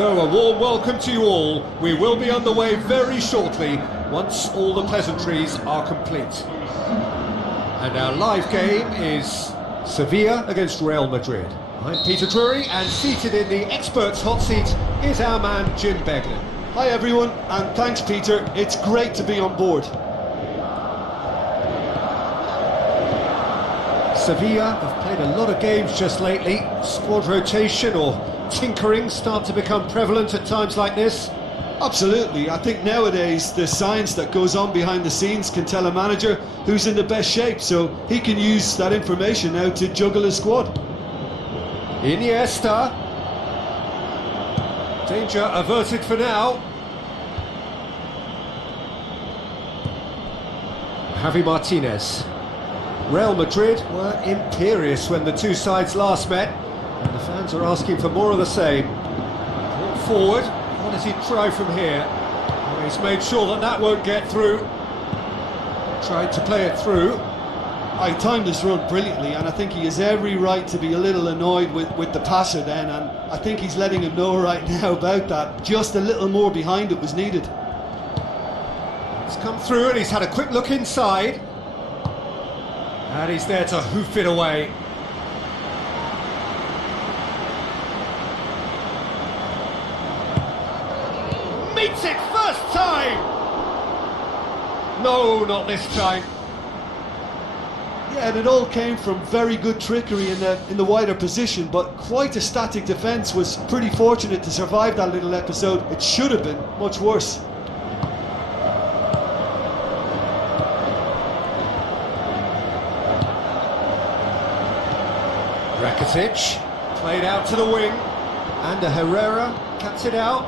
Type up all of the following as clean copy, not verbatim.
So a warm welcome to you all. We will be underway very shortly once all the pleasantries are complete. And our live game is Sevilla against Real Madrid. I'm Peter Drury, and seated in the experts' hot seat is our man Jim Beglin. Hi everyone, and thanks Peter, it's great to be on board. Sevilla have played a lot of games just lately. Squad rotation or tinkering start to become prevalent at times like this. Absolutely, I think nowadays the science that goes on behind the scenes can tell a manager who's in the best shape, so he can use that information now to juggle his squad. Iniesta. Danger averted for now. Javi Martinez. Real Madrid were imperious when the two sides last met, and the fans are asking for more of the same. Brought forward, what does he try from here? Well, he's made sure that that won't get through. Tried to play it through. I timed this run brilliantly, and I think he has every right to be a little annoyed with the passer then, and I think he's letting him know right now about that. Just a little more behind it was needed. He's come through and he's had a quick look inside. And he's there to hoof it away. Meets it first time! No, not this time. Yeah, and it all came from very good trickery in the wider position, but quite a static defence. Was pretty fortunate to survive that little episode. It should have been much worse. Rakitic, played out to the wing, and Herrera cuts it out.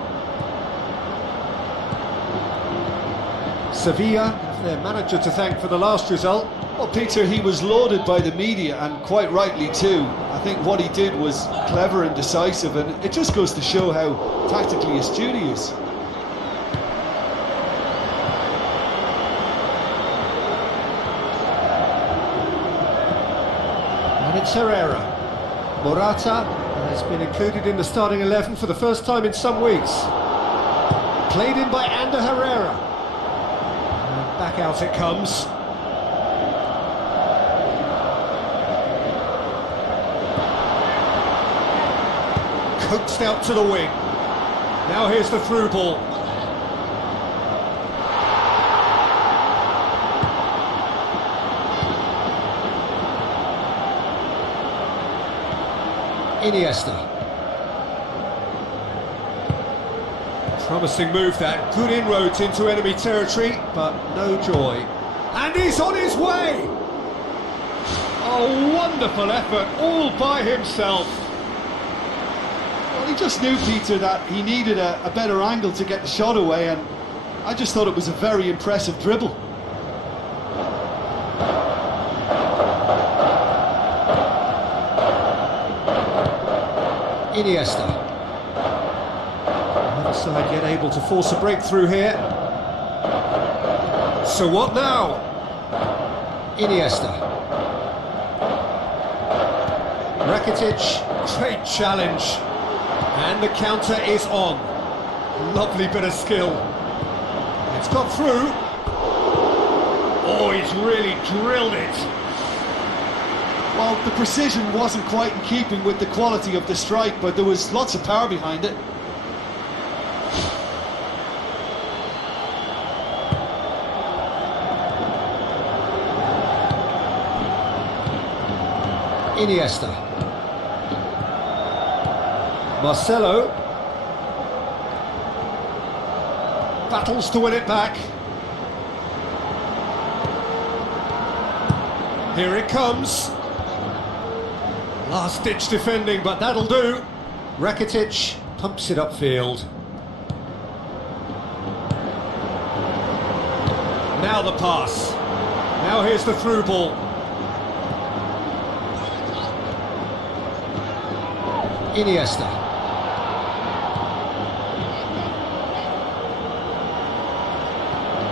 Sevilla have their manager to thank for the last result. Well, Peter, he was lauded by the media, and quite rightly too. I think what he did was clever and decisive, and it just goes to show how tactically astute he is. And it's Herrera. Morata has been included in the starting 11 for the first time in some weeks. Played in by Ander Herrera. And back out it comes. Coaxed out to the wing. Now here's the through ball. Iniesta. Promising move that, good inroads into enemy territory, but no joy. And he's on his way! A wonderful effort, all by himself. Well, he just knew, Peter, that he needed a better angle to get the shot away, and I just thought it was a very impressive dribble. Iniesta. Another side yet able to force a breakthrough here. So what now? Iniesta. Rakitic, great challenge. And the counter is on. Lovely bit of skill. It's got through. Oh, he's really drilled it. Well, the precision wasn't quite in keeping with the quality of the strike, but there was lots of power behind it. Iniesta. Marcelo. Battles to win it back. Here it comes. Last-ditch defending, but that'll do. Rakitic pumps it upfield. Now the pass. Now here's the through ball. Iniesta.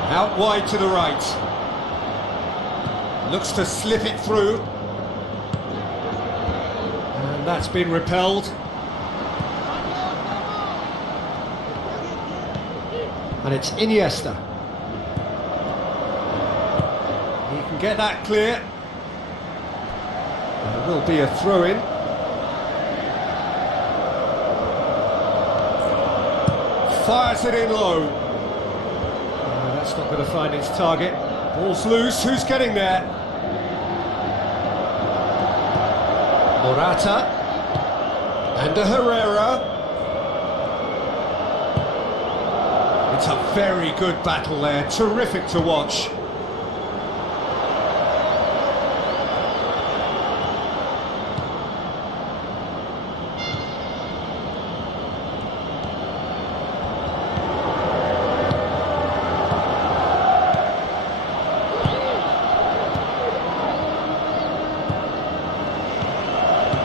Out wide to the right. Looks to slip it through. And that's been repelled. And it's Iniesta. He can get that clear. There will be a throw-in. Fires it in low. That's not going to find its target. Ball's loose. Who's getting there? Morata. And a Herrera. It's a very good battle there. Terrific to watch.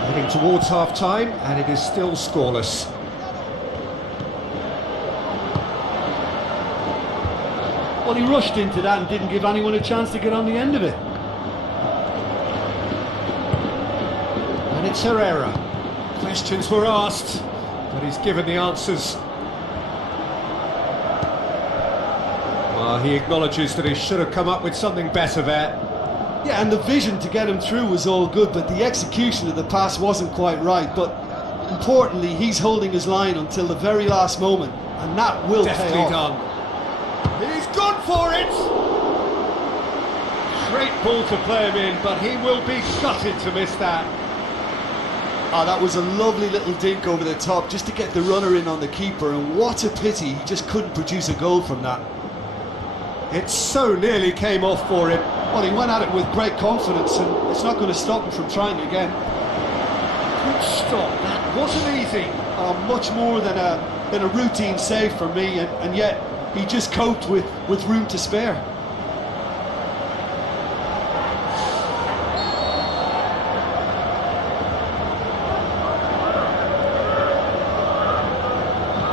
Heading towards half-time, and it is still scoreless. Well, he rushed into that and didn't give anyone a chance to get on the end of it. And it's Herrera. Questions were asked, but he's given the answers. Well, he acknowledges that he should have come up with something better there. Yeah, and the vision to get him through was all good, but the execution of the pass wasn't quite right. But importantly, he's holding his line until the very last moment, and that will pay Definitely off. done. He's gone for it! Great ball to play him in, but he will be gutted to miss that. Oh, that was a lovely little dink over the top just to get the runner in on the keeper, and what a pity he just couldn't produce a goal from that. It so nearly came off for him. Well, he went at it with great confidence, and it's not going to stop him from trying again. Good stop, that wasn't easy. Much more than a routine save for me, and yet he just coped with room to spare.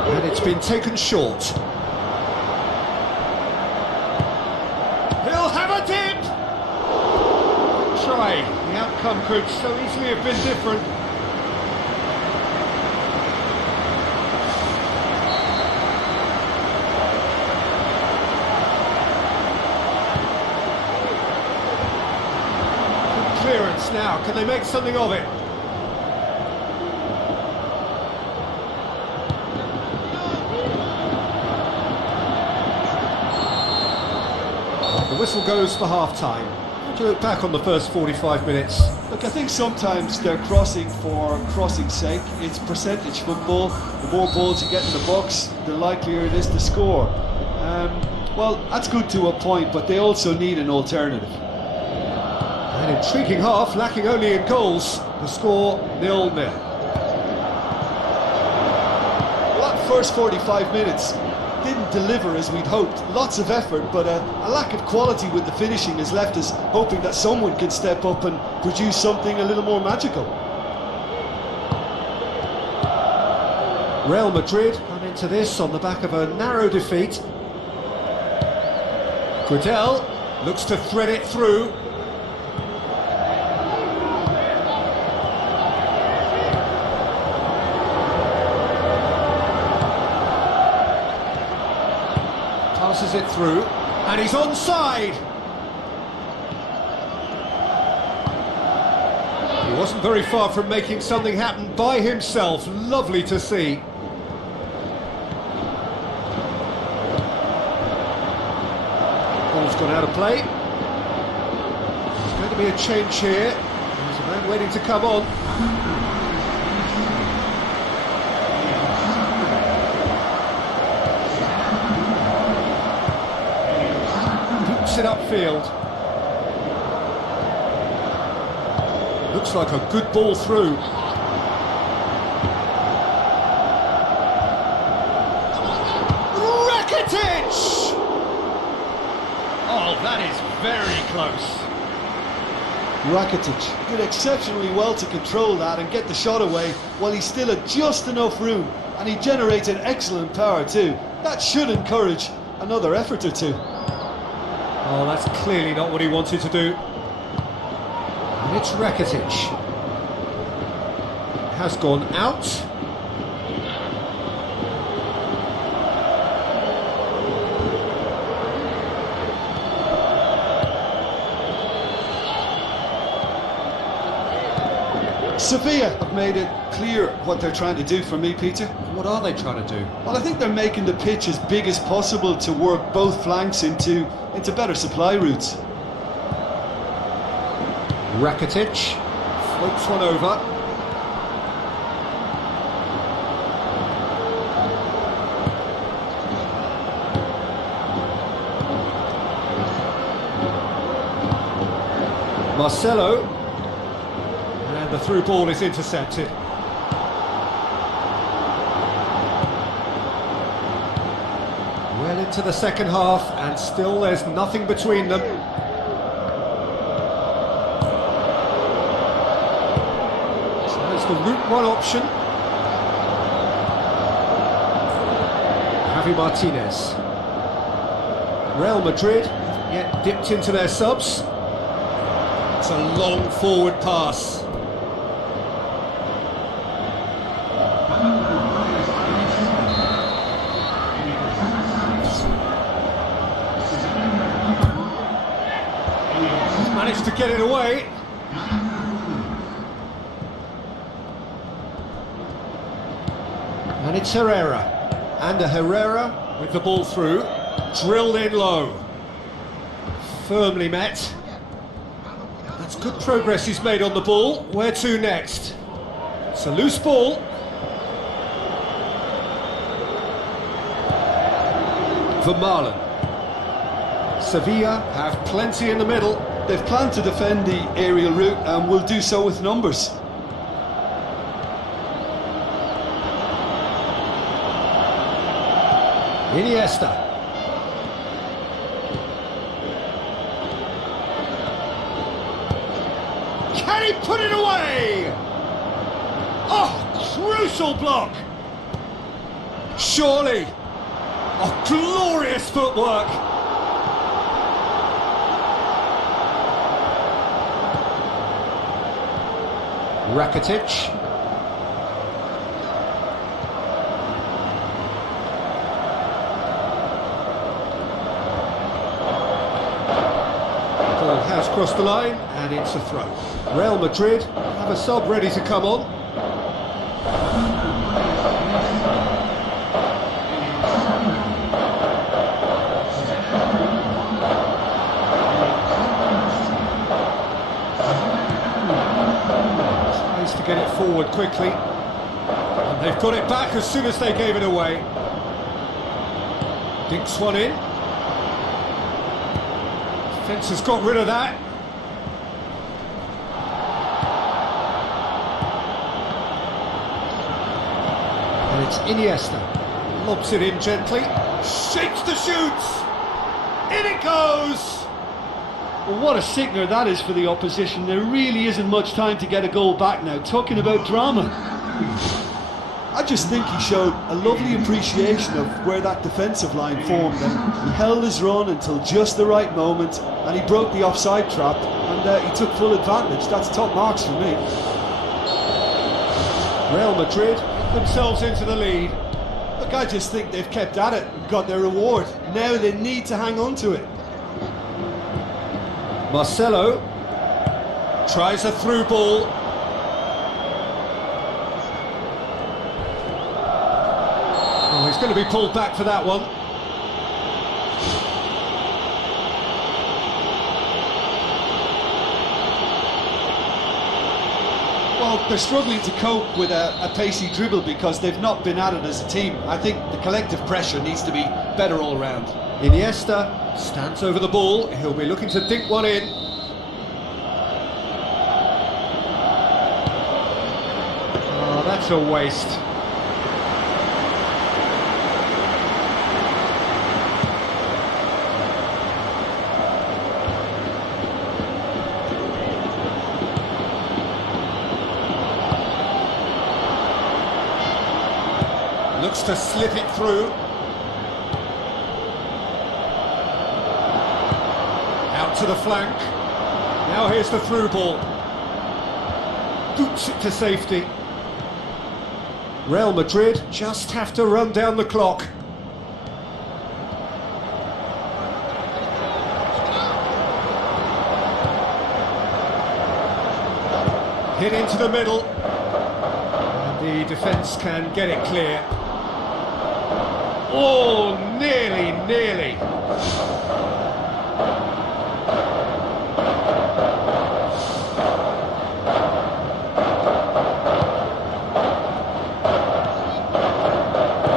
And it's been taken short. He'll have a dip! Try. The outcome could so easily have been different. Good clearance now. Can they make something of it? The whistle goes for half-time. How do you look back on the first 45 minutes? Look, I think sometimes they're crossing for crossing's sake. It's percentage football. The more balls you get in the box, the likelier it is to score. Well, that's good to a point, but they also need an alternative. An intriguing half, lacking only in goals. The score 0-0. Well, that first 45 minutes didn't deliver as we'd hoped. Lots of effort, but a lack of quality with the finishing has left us hoping that someone can step up and produce something a little more magical. Real Madrid come into this on the back of a narrow defeat. Gradel looks to thread it through. Passes it through, and he's onside. He wasn't very far from making something happen by himself. Lovely to see. Ball's gone out of play. There's going to be a change here. There's a man waiting to come on. Hoops it upfield. Looks like a good ball through. Oh, that is very close. Rakitic did exceptionally well to control that and get the shot away while he still had just enough room, and he generated excellent power too. That should encourage another effort or two. Oh, that's clearly not what he wanted to do. And it's Rakitic. Has gone out. Sevilla have made it clear what they're trying to do for me, Peter. What are they trying to do? Well, I think they're making the pitch as big as possible to work both flanks into better supply routes. Rakitic floats one over. Marcelo. And the through ball is intercepted. Well into the second half, and still there's nothing between them. So that's the route one option. Javi Martinez. Real Madrid haven't yet dipped into their subs. It's a long forward pass. Managed to get it away. And it's Herrera. And a Herrera with the ball through. Drilled in low. Firmly met. That's good progress he's made on the ball. Where to next? It's a loose ball. Vermaelen. Sevilla have plenty in the middle. They've planned to defend the aerial route and will do so with numbers. Iniesta. Can he put it away? Oh, crucial block. Surely. Oh, glorious footwork. Rakitic. Ball has crossed the line, and it's a throw. Real Madrid have a sub ready to come on. To get it forward quickly, and they've got it back as soon as they gave it away. Dinks one in. Defence has got rid of that. And it's Iniesta. Lobs it in gently. Shakes the shoots. In it goes. Well, what a sickener that is for the opposition. There really isn't much time to get a goal back now. Talking about drama. I just think he showed a lovely appreciation of where that defensive line formed, and he held his run until just the right moment, and he broke the offside trap, and he took full advantage. That's top marks for me. Real Madrid themselves into the lead. Look, I just think they've kept at it and got their reward. Now they need to hang on to it. Marcelo tries a through ball. Oh, he's going to be pulled back for that one. Well, they're struggling to cope with a pacey dribble because they've not been at it as a team. I think the collective pressure needs to be better all round. Iniesta stands over the ball. He'll be looking to dink one in. Oh, that's a waste. Looks to slip it through. Out to the flank. Now here's the through ball. Boots it to safety. Real Madrid just have to run down the clock. Hit into the middle. And the defence can get it clear. Oh, nearly.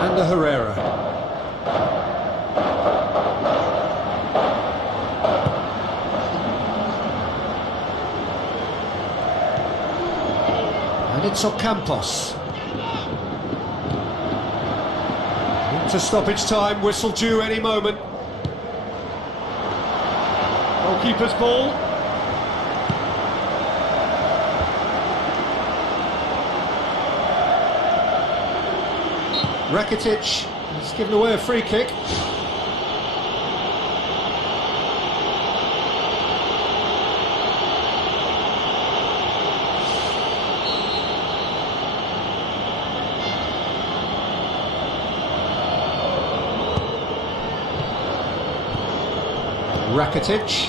And the Herrera. And it's Ocampos. To stoppage time, whistle due any moment. Goalkeeper's ball. Rakitic has given away a free kick. Rakitic,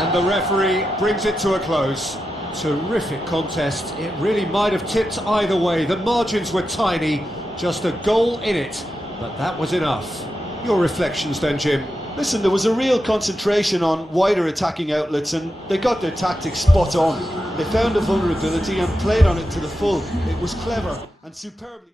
and the referee brings it to a close. Terrific contest. It really might have tipped either way. The margins were tiny, just a goal in it, but that was enough. Your reflections then, Jim? Listen, there was a real concentration on wider attacking outlets and they got their tactics spot on. They found a vulnerability and played on it to the full. It was clever and superbly.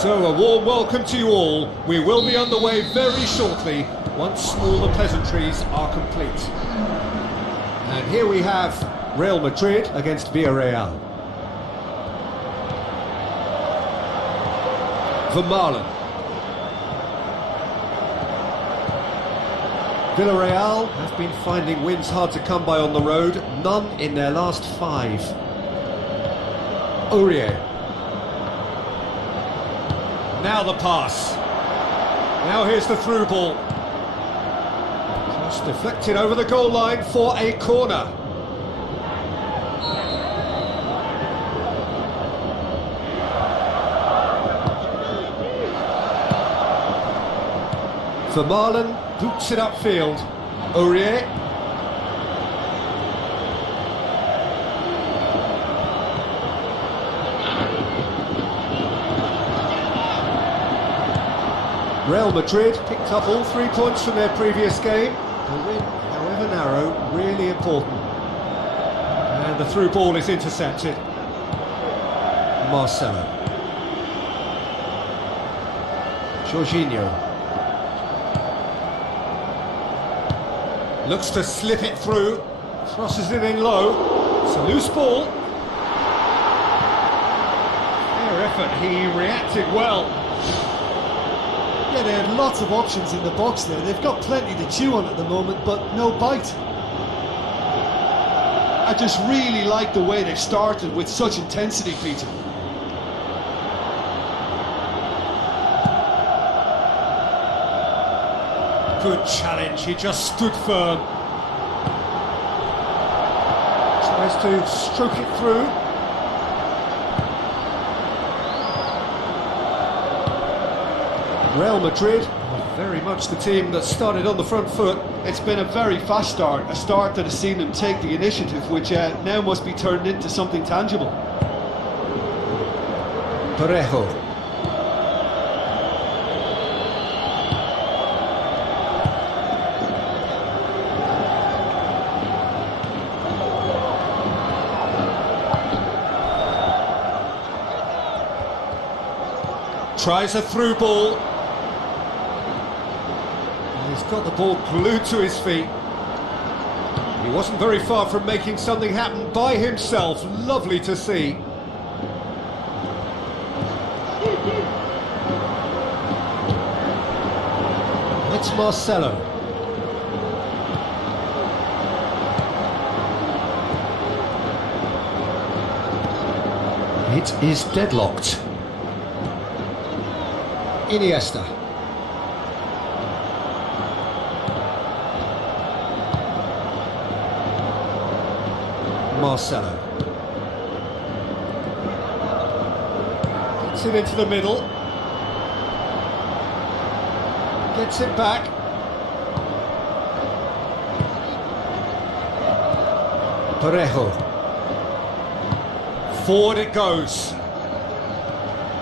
So a warm welcome to you all. We will be underway very shortly once all the pleasantries are complete. And here we have Real Madrid against Villarreal. Vermaelen. Villarreal have been finding wins hard to come by on the road, none in their last 5. Aurier. Now the pass. Now here's the through ball. Just deflected over the goal line for a corner. Vermaelen boots it upfield. Aurier. Real Madrid picked up all 3 points from their previous game. The win, however narrow, really important. And the through ball is intercepted. Marcelo. Jorginho. Looks to slip it through. Crosses it in low. It's a loose ball. Fair effort, he reacted well. Yeah, they had lots of options in the box there. They've got plenty to chew on at the moment, but no bite. I just really like the way they started with such intensity, Peter. Good challenge, he just stood firm. Tries to stroke it through. Real Madrid are very much the team that started on the front foot. It's been a very fast start, a start that has seen them take the initiative, which now must be turned into something tangible. Parejo. Tries a through ball. He's got the ball glued to his feet. He wasn't very far from making something happen by himself. Lovely to see. It's Marcelo. It is deadlocked. Iniesta. Marcelo. Gets it into the middle. Gets it back. Parejo. Forward it goes.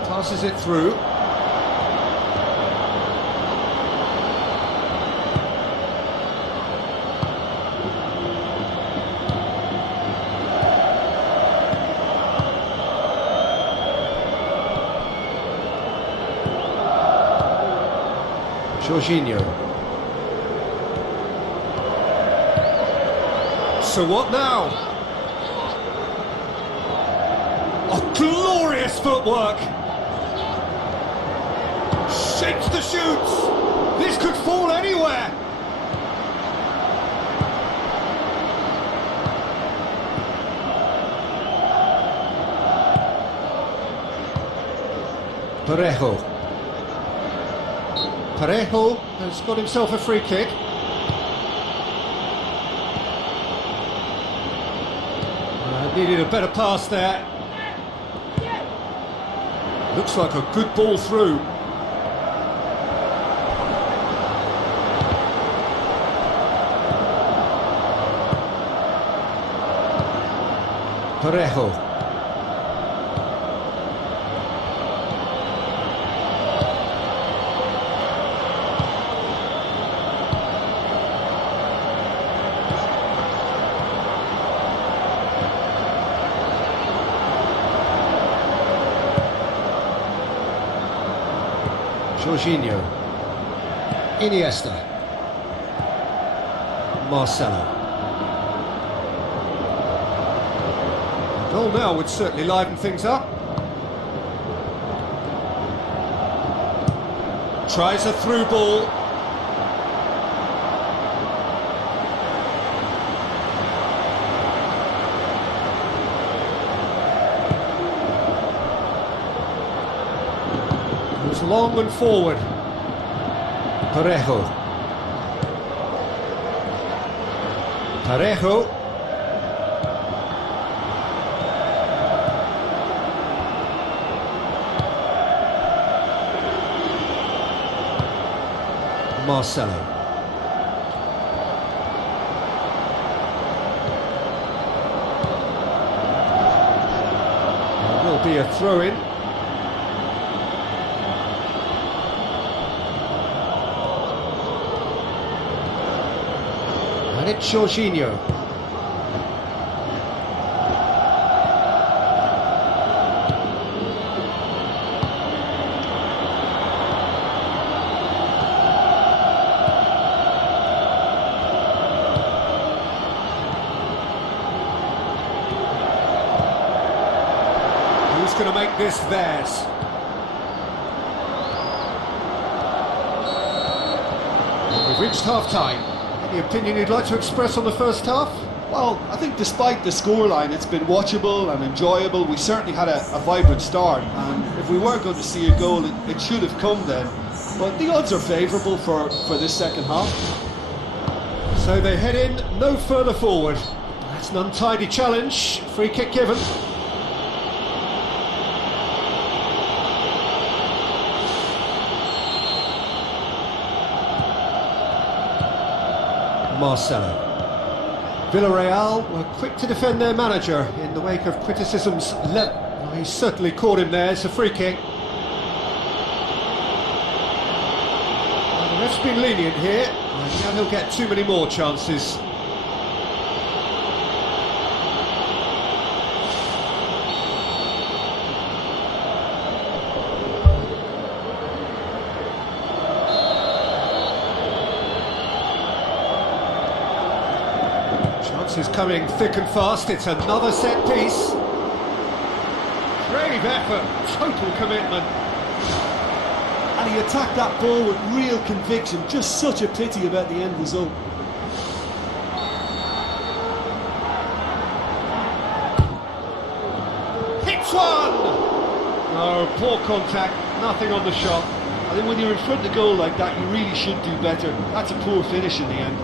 Passes it through. Jorginho. So what now? Oh, glorious footwork! Shapes the shoots! This could fall anywhere! Parejo. Parejo has got himself a free kick. Needed a better pass there. Looks like a good ball through. Parejo. Jorginho. Iniesta. Marcelo. A goal now would certainly liven things up. Tries a through ball. Goes long and forward. Parejo. Parejo. Marcelo. There will be a throw-in. And it's Jorginho. Who's going to make this theirs? We've reached half-time. Any opinion you'd like to express on the first half? Well, I think despite the scoreline, it's been watchable and enjoyable. We certainly had a vibrant start, and if we were going to see a goal, it should have come then. But the odds are favourable for this second half. So they head in no further forward. That's an untidy challenge. Free kick given. Marcelo. Villarreal were quick to defend their manager in the wake of criticisms. Well, he certainly caught him there. It's a free kick. Well, the ref's been lenient here. I doubt he'll get too many more chances. Is coming thick and fast. It's another set piece. Brave effort, total commitment. And he attacked that ball with real conviction. Just such a pity about the end result. Hits one! No, poor contact, nothing on the shot. I think when you're in front of goal like that, you really should do better. That's a poor finish in the end.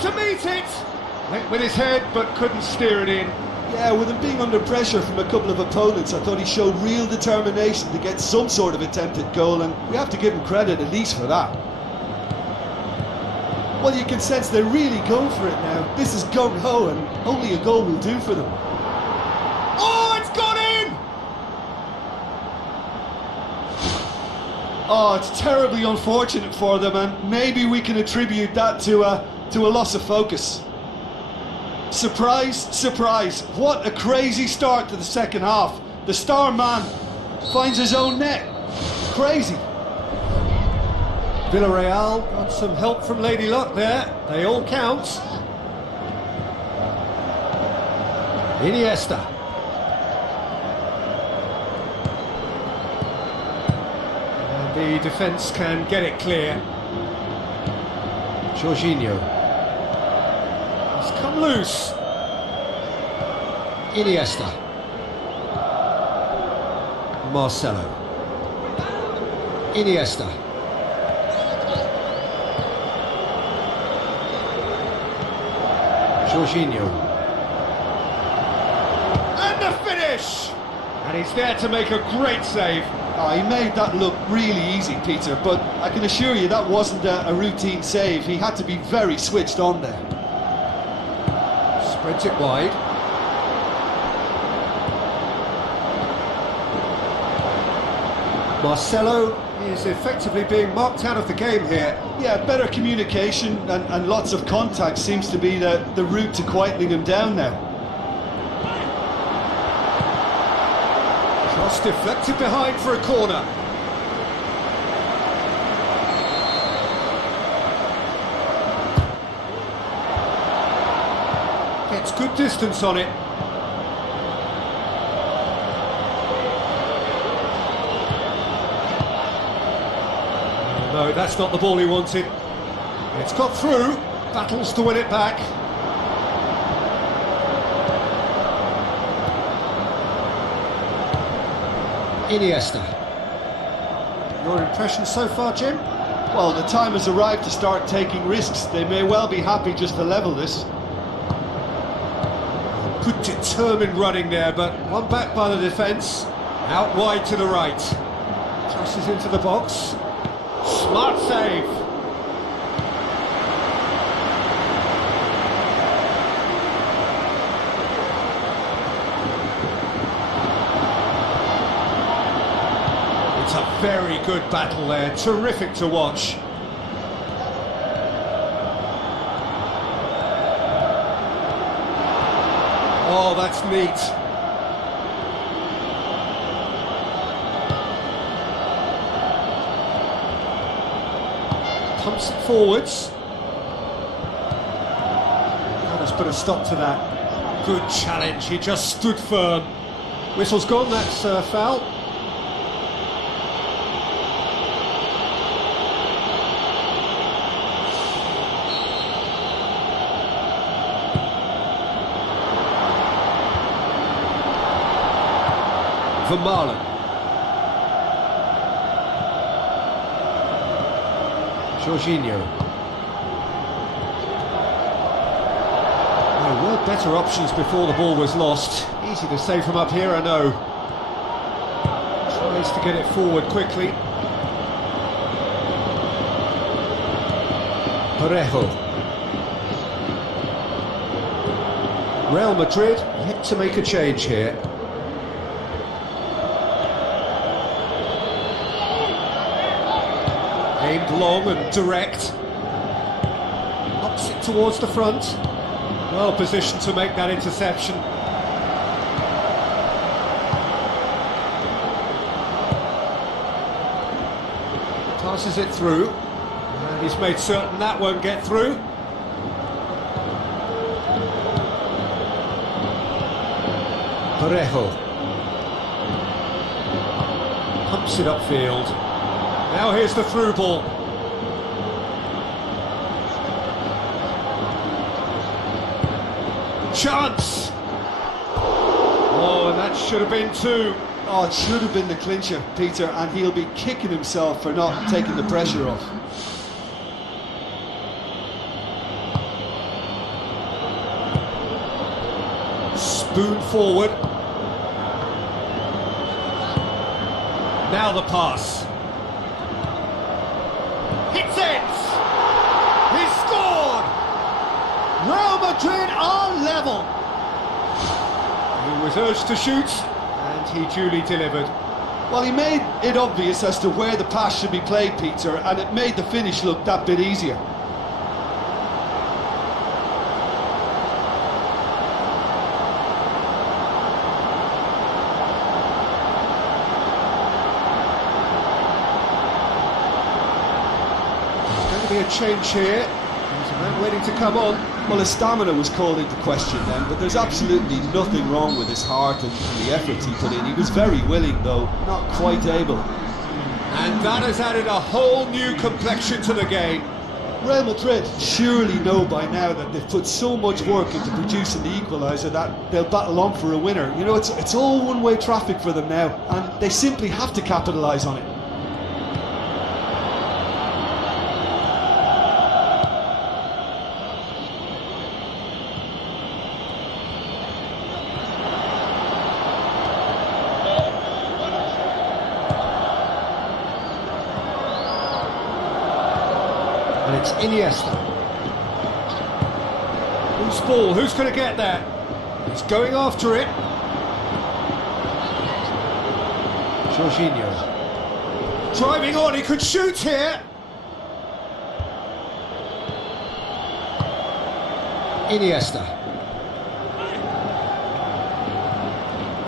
To meet it! Went with his head but couldn't steer it in. Yeah, with him being under pressure from a couple of opponents, I thought he showed real determination to get some sort of attempted goal, and we have to give him credit at least for that. Well, you can sense they're really going for it now. This is gung-ho, and only a goal will do for them. Oh, it's gone in! Oh, it's terribly unfortunate for them, and maybe we can attribute that to a loss of focus. Surprise, surprise, what a crazy start to the second half. The star man finds his own net. Crazy. Villarreal got some help from Lady Luck there. They all count. Iniesta. And the defence can get it clear. Jorginho. Come loose. Iniesta. Marcelo. Iniesta. Jorginho. And the finish! And he's there to make a great save. Oh, he made that look really easy, Peter, but I can assure you that wasn't a routine save. He had to be very switched on there. Spreads it wide. Marcelo is effectively being marked out of the game here. Yeah, better communication and lots of contact seems to be the route to quietening him down now. Cross deflected behind for a corner. Gets good distance on it. No, that's not the ball he wanted. It's got through, battles to win it back. Iniesta. Your impression so far, Jim? Well, the time has arrived to start taking risks. They may well be happy just to level this. Good determined running there, but one back by the defence. Out wide to the right. Crosses into the box. Smart save. It's a very good battle there. Terrific to watch. Oh, that's neat. Pumps it forwards. Let's put a stop to that. Good challenge, he just stood firm. Whistle's gone, that's foul. Vermaelen. Jorginho. There were better options before the ball was lost. Easy to save from up here, I know. Tries to get it forward quickly. Parejo. Real Madrid yet to make a change here. Aimed long and direct. Knocks it towards the front. Well positioned to make that interception. Passes it through. And he's made certain that won't get through. Parejo. Pumps it upfield. Now here's the through ball. Chance! Oh, and that should have been two. Oh, it should have been the clincher, Peter, and he'll be kicking himself for not taking the pressure off. Spoon forward. Now the pass. Hits it! He's scored! Real Madrid are level. He was urged to shoot, and he duly delivered. Well, he made it obvious as to where the pass should be played, Peter, and it made the finish look that bit easier. Be a change here. There's a man waiting to come on. Well, his stamina was called into question then, but there's absolutely nothing wrong with his heart and the effort he put in. He was very willing, though, not quite able. And that has added a whole new complexion to the game. Real Madrid surely know by now that they've put so much work into producing the equaliser that they'll battle on for a winner. You know, it's all one-way traffic for them now, and they simply have to capitalise on it. And it's Iniesta. Who's ball? Who's going to get there? He's going after it. Jorginho. Driving on, he could shoot here. Iniesta.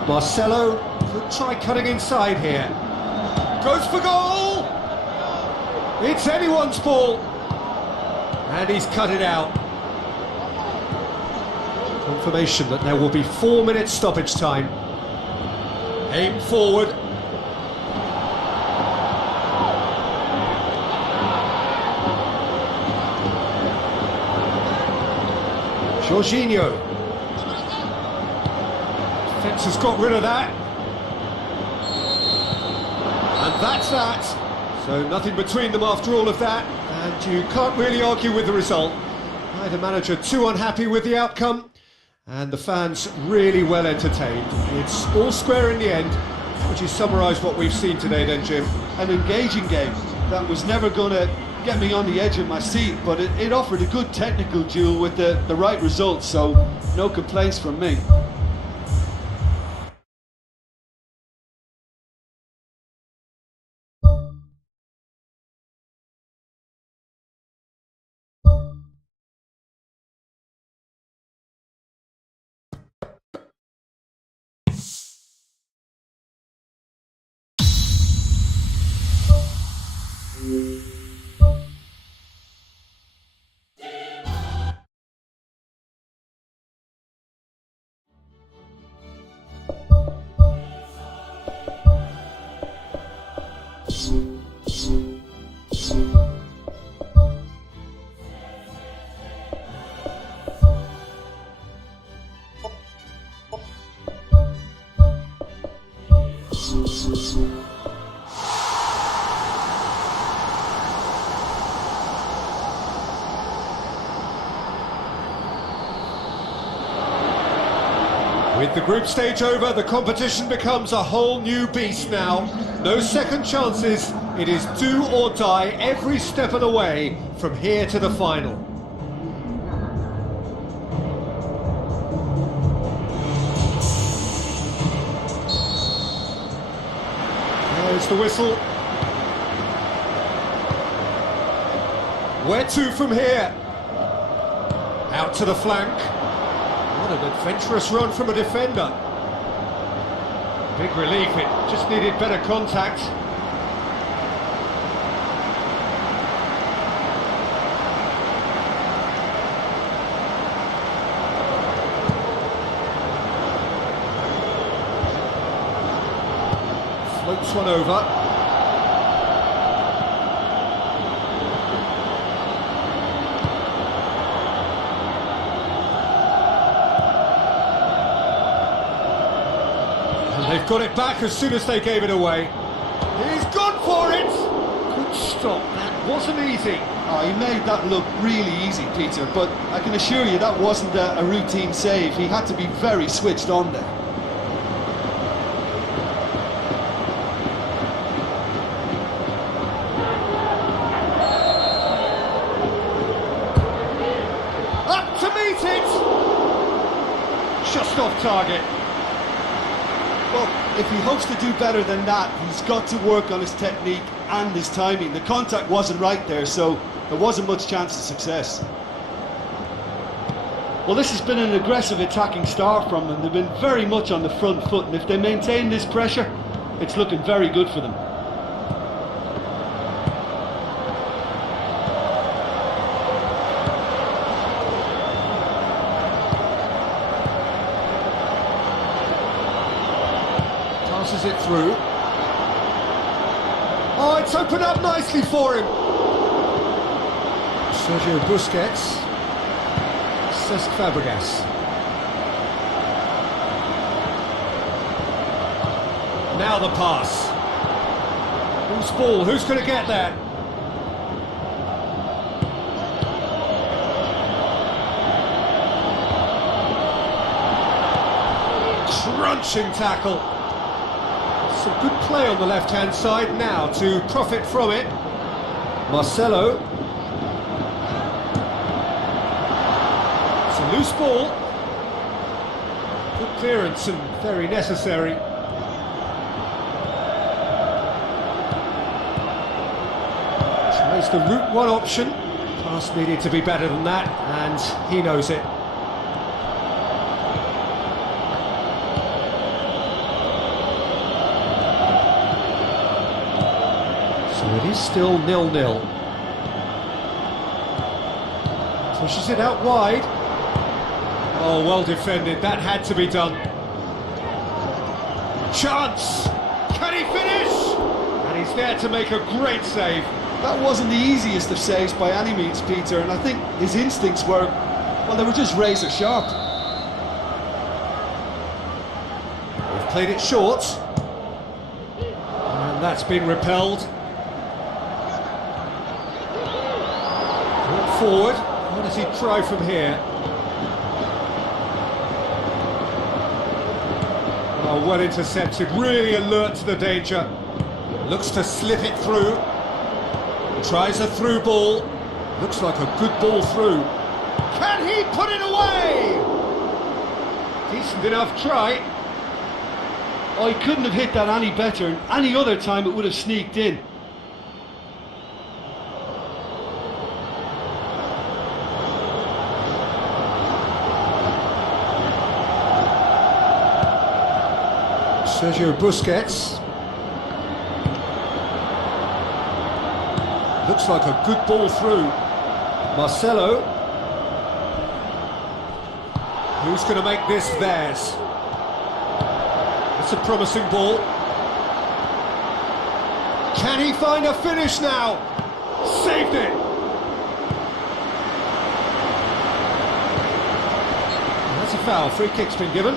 Marcelo Could try cutting inside here. Goes for goal! It's anyone's ball. And he's cut it out. Confirmation that there will be 4 minutes stoppage time. Aim forward. Jorginho. Defence has got rid of that. And that's that. So nothing between them after all of that. And you can't really argue with the result. Neither manager too unhappy with the outcome. And the fans really well entertained. It's all square in the end. Would you summarise what we've seen today then, Jim? An engaging game that was never going to get me on the edge of my seat, but it offered a good technical duel with the right results, so no complaints from me. With the group stage over, the competition becomes a whole new beast now. No second chances, it is do or die every step of the way from here to the final. There's the whistle. Where to from here? Out to the flank. What an adventurous run from a defender. Big relief, it just needed better contact. Floats one over. They've got it back as soon as they gave it away. He's gone for it! Good stop, that wasn't easy. Oh, he made that look really easy, Peter, but I can assure you that wasn't a routine save. He had to be very switched on there. Up to meet it! Just off target. Well, if he hopes to do better than that, he's got to work on his technique and his timing. The contact wasn't right there, so there wasn't much chance of success. Well, this has been an aggressive attacking start from them. They've been very much on the front foot, and if they maintain this pressure, it's looking very good for them. Passes it through. Oh, it's opened up nicely for him. Sergio Busquets. Cesc Fabregas. Now the pass. Whose ball? Who's going to get that? Crunching tackle. Some good play on the left-hand side now to profit from it. Marcelo. It's a loose ball. Good clearance and very necessary. Tries the route one option. Pass needed to be better than that, and he knows it. So it is still 0-0. Pushes it out wide. Oh, well defended. That had to be done. Chance! Can he finish? And he's there to make a great save. That wasn't the easiest of saves by any means, Peter, and I think his instincts were, well, they were just razor sharp. They've played it short. And that's been repelled. Brought forward. What does he try from here? Oh, well intercepted. Really alert to the danger. Looks to slip it through. Tries a through ball. Looks like a good ball through. Can he put it away? Decent enough try. Oh, he couldn't have hit that any better. Any other time it would have sneaked in. Sergio Busquets. Looks like a good ball through. Marcelo. Who's going to make this theirs? It's a promising ball. Can he find a finish now? Saved it! That's a foul. Free kick's been given.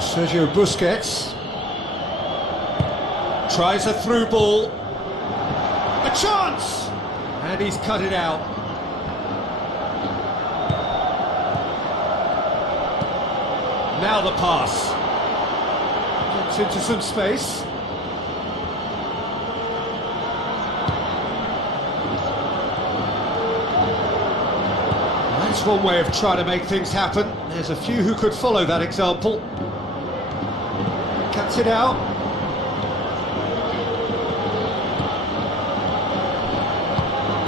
Sergio Busquets tries a through ball, a chance, and he's cut it out. Now the pass gets into some space. That's one way of trying to make things happen. There's a few who could follow that example. Cuts it out.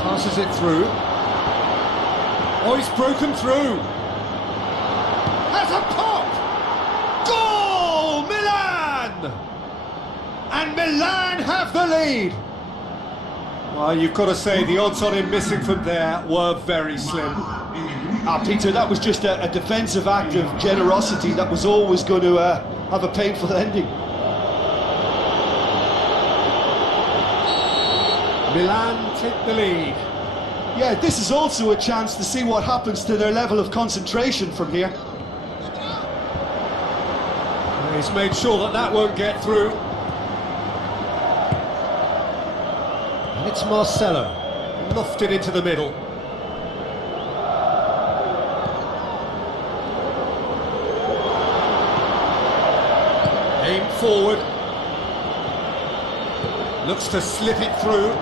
Passes it through. Oh, he's broken through. Has a pop! Goal! Milan! And Milan have the lead. Well, you've got to say the odds on him missing from there were very slim. Peter, that was just a defensive act of generosity that was always going to have a painful ending. Milan take the lead. Yeah, this is also a chance to see what happens to their level of concentration from here. He's made sure that that won't get through. And it's Marcelo, lofted into the middle. Aim forward. Looks to slip it through.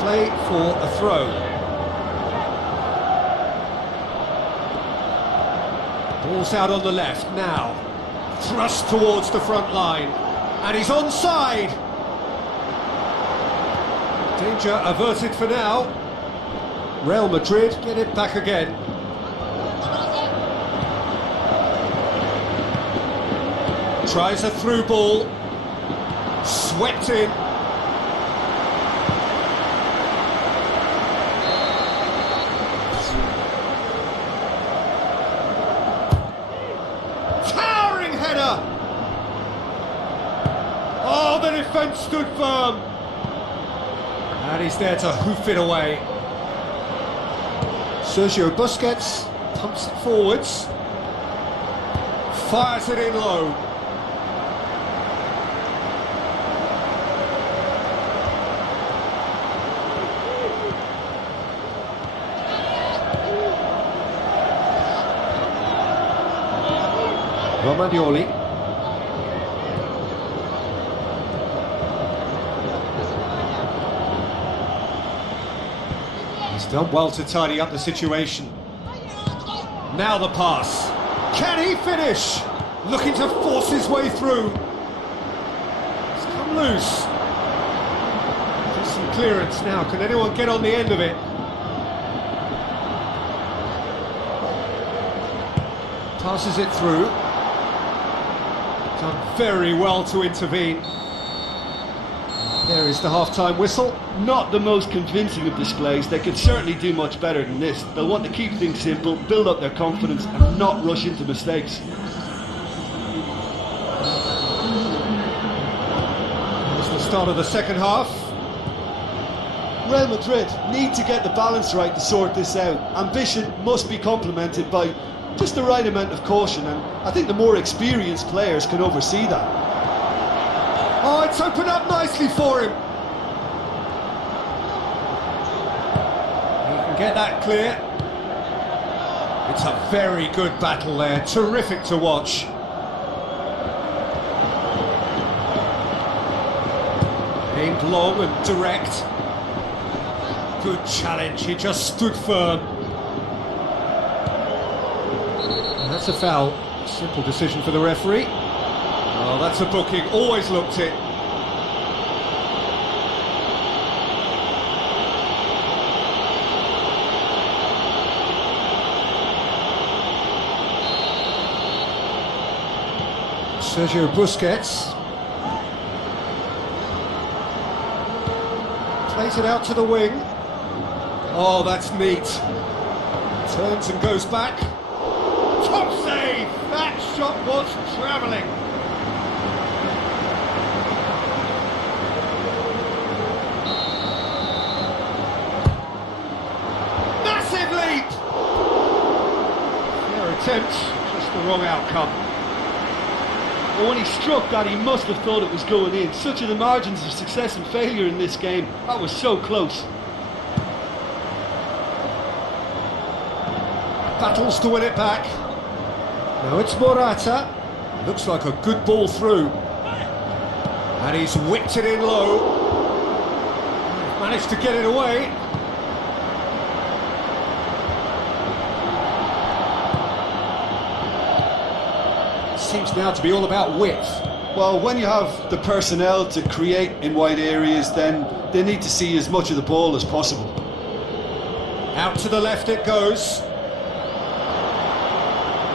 Play for a throw. Ball's out on the left now. Thrust towards the front line. And he's onside. Danger averted for now. Real Madrid get it back again. Tries a through ball. Swept in. Towering header. Oh, the defence stood firm. And he's there to hoof it away. Sergio Busquets pumps it forwards. Fires it in low. Romagnoli. He's done well to tidy up the situation. Now the pass. Can he finish? Looking to force his way through. It's come loose. Just some clearance now. Can anyone get on the end of it? Passes it through. Done very well to intervene. There is the half-time whistle. Not the most convincing of displays. They could certainly do much better than this. They'll want to keep things simple, build up their confidence and not rush into mistakes. It's the start of the second half. Real Madrid need to get the balance right to sort this out. Ambition must be complemented by just the right amount of caution, and I think the more experienced players can oversee that. Oh, it's opened up nicely for him. He can get that clear. It's a very good battle there, terrific to watch. Aimed long and direct. Good challenge, he just stood firm. That's a foul. Simple decision for the referee. Oh, that's a booking. Always looked it. Sergio Busquets. Plays it out to the wing. Oh, that's neat. Turns and goes back. Top save! That shot was travelling. Massive leap! Fair attempt, just the wrong outcome. But when he struck that, he must have thought it was going in. Such are the margins of success and failure in this game. That was so close. Battles to win it back. Now it's Morata. Looks like a good ball through. And he's whipped it in low. Managed to get it away. It seems now to be all about width. Well, when you have the personnel to create in wide areas, then they need to see as much of the ball as possible. Out to the left it goes.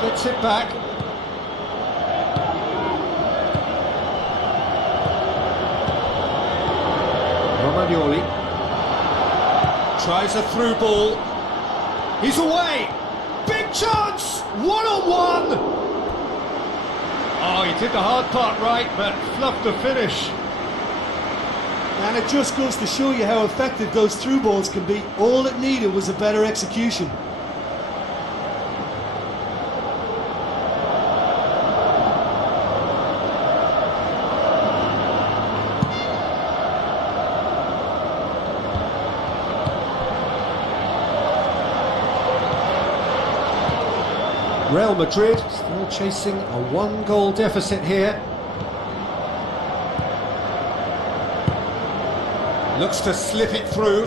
Gets it back. Romagnoli tries a through ball. He's away. Big chance. 1-on-1. Oh, he did the hard part right, but fluffed the finish. And it just goes to show you how effective those through balls can be. All it needed was a better execution. Real Madrid still chasing a one-goal deficit here. Looks to slip it through.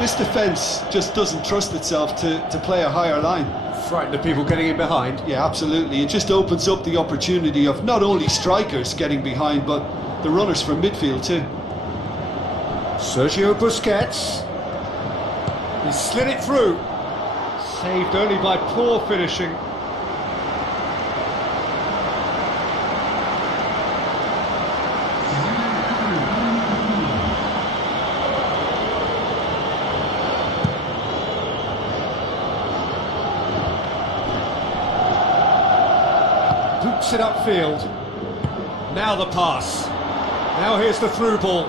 This defence just doesn't trust itself to play a higher line. Frightened of people getting in behind. Yeah, absolutely. It just opens up the opportunity of not only strikers getting behind, but the runners from midfield too. Sergio Busquets. He slid it through. Saved only by poor finishing. Boots it upfield. Now the pass. Now here's the through ball.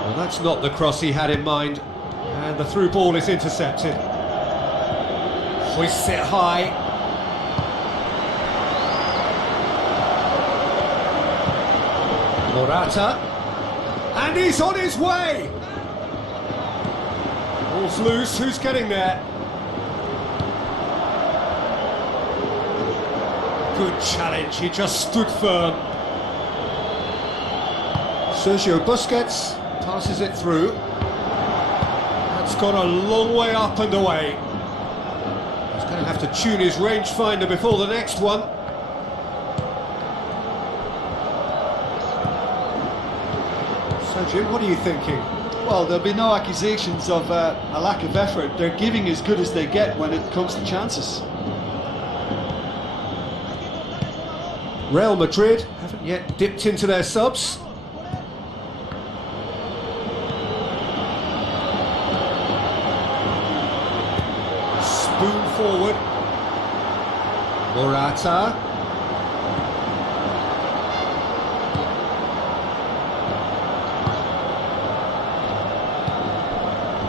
Well, that's not the cross he had in mind. And the through ball is intercepted. Hoists it high. Morata. And he's on his way! Ball's loose, who's getting there? Good challenge, he just stood firm. Sergio Busquets passes it through. That's gone a long way up and away. He's going to have to tune his rangefinder before the next one. So Jim, what are you thinking? Well, there'll be no accusations of a lack of effort. They're giving as good as they get when it comes to chances. Real Madrid haven't yet dipped into their subs. Spoon forward. Morata.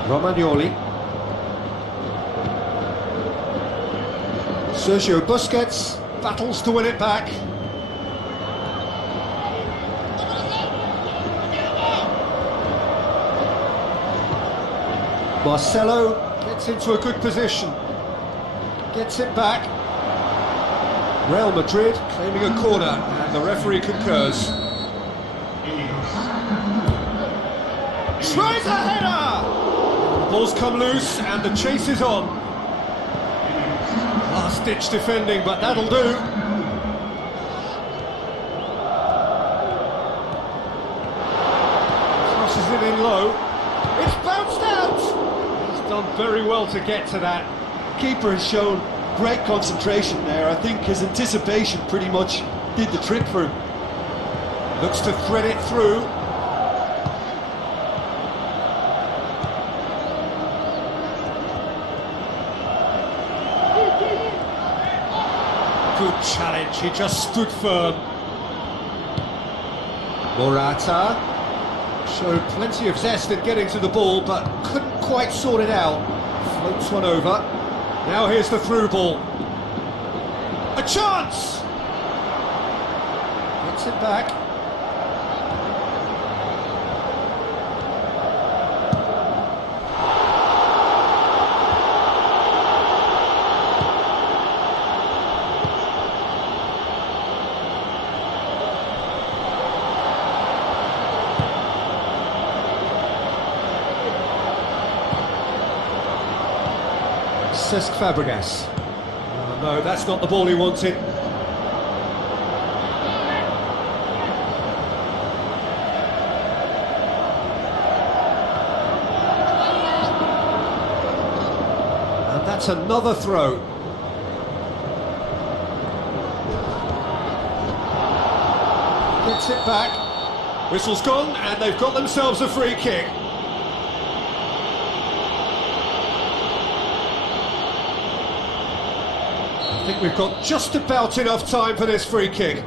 Romagnoli. Sergio Busquets battles to win it back. Marcelo gets into a good position. Gets it back. Real Madrid claiming a corner, and the referee concurs. Tries a header! The ball's come loose and the chase is on. Last-ditch defending, but that'll do. Crosses it in low. It's bounced out! He's done very well to get to that. Keeper has shown great concentration there. I think his anticipation pretty much did the trick for him. Looks to thread it through. Good challenge, he just stood firm. Morata showed plenty of zest in getting to the ball, but couldn't quite sort it out. Floats one over. Now here's the through ball. A chance! Gets it back. Cesc Fabregas. Oh, no, that's not the ball he wanted. And that's another throw. Gets it back. Whistle's gone, and they've got themselves a free kick. I think we've got just about enough time for this free kick. And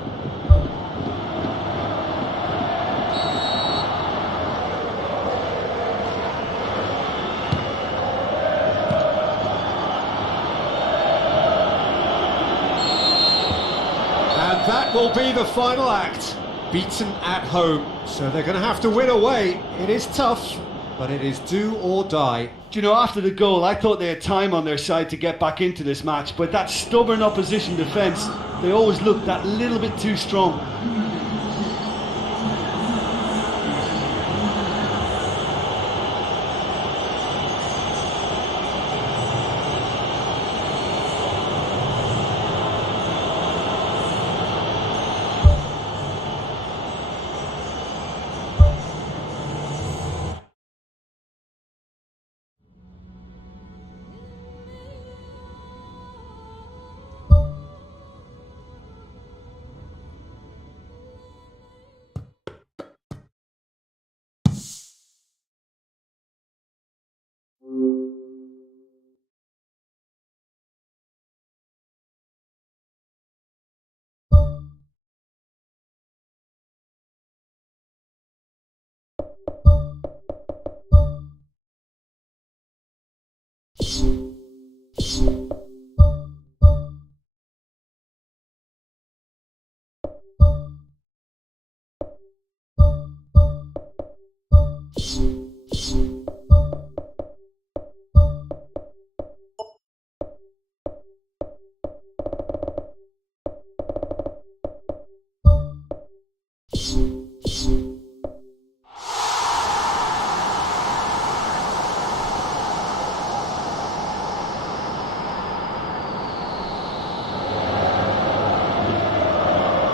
that will be the final act. Beaten at home, so they're going to have to win away. It is tough, but it is do or die. Do you know, after the goal, I thought they had time on their side to get back into this match, but that stubborn opposition defence, they always looked that little bit too strong.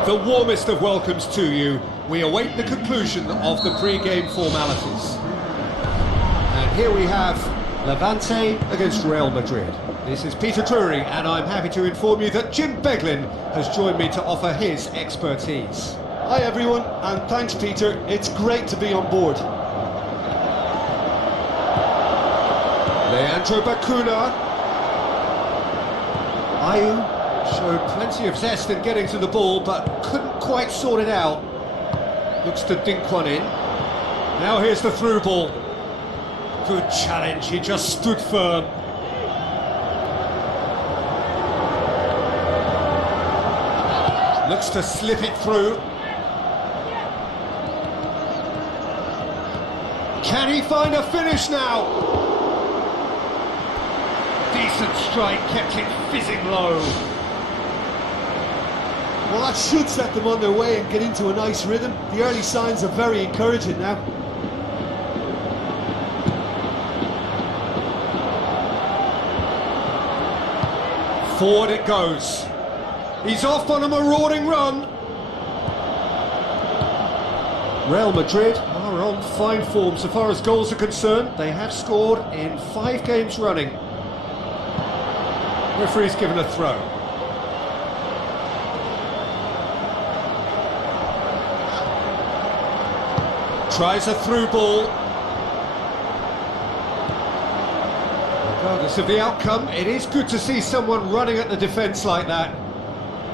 The warmest of welcomes to you. we await the conclusion of the pre-game formalities. And here we have Levante against Real Madrid. This is Peter Drury, and I'm happy to inform you that Jim Beglin has joined me to offer his expertise. Hi everyone, and thanks Peter, it's great to be on board. Leandro Bacuna. Ayew showed plenty of zest in getting to the ball, but couldn't quite sort it out. Looks to dink one in. Now here's the through ball. Good challenge, he just stood firm. Looks to slip it through. Can he find a finish now? Decent strike, kept it fizzing low. Well, that should set them on their way and get into a nice rhythm. The early signs are very encouraging now. Forward it goes. He's off on a marauding run. Real Madrid are on fine form so far as goals are concerned. They have scored in 5 games running. Referee's given a throw. Tries a through ball. Regardless of the outcome, it is good to see someone running at the defence like that.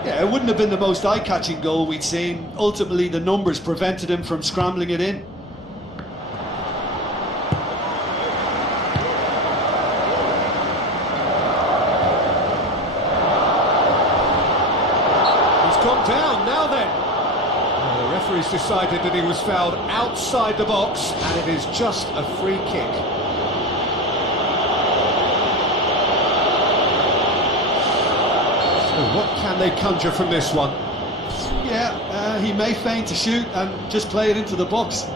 Yeah, it wouldn't have been the most eye-catching goal we'd seen. Ultimately, the numbers prevented him from scrambling it in. He's gone down, now then. The referee's decided that he was fouled outside the box, and it is just a free kick. So what can they conjure from this one? Yeah, he may feign to shoot and just play it into the box.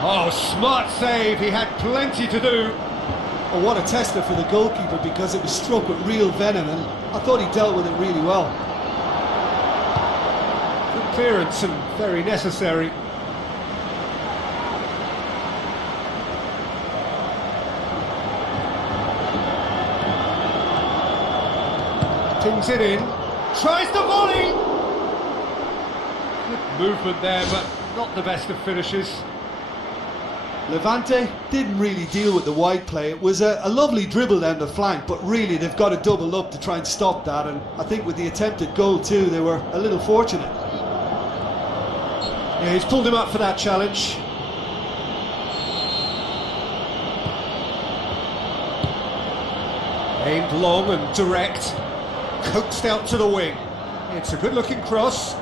Oh, smart save, he had plenty to do. Oh, what a tester for the goalkeeper, because it was struck with real venom, and I thought he dealt with it really well. Good clearance and very necessary. Pings it in, tries the volley! Good movement there, but not the best of finishes. Levante didn't really deal with the wide play. It was a lovely dribble down the flank, but really they've got to double up to try and stop that, and I think with the attempted goal too, they were a little fortunate. Yeah, he's pulled him up for that challenge. Aimed long and direct, coaxed out to the wing. It's a good-looking cross.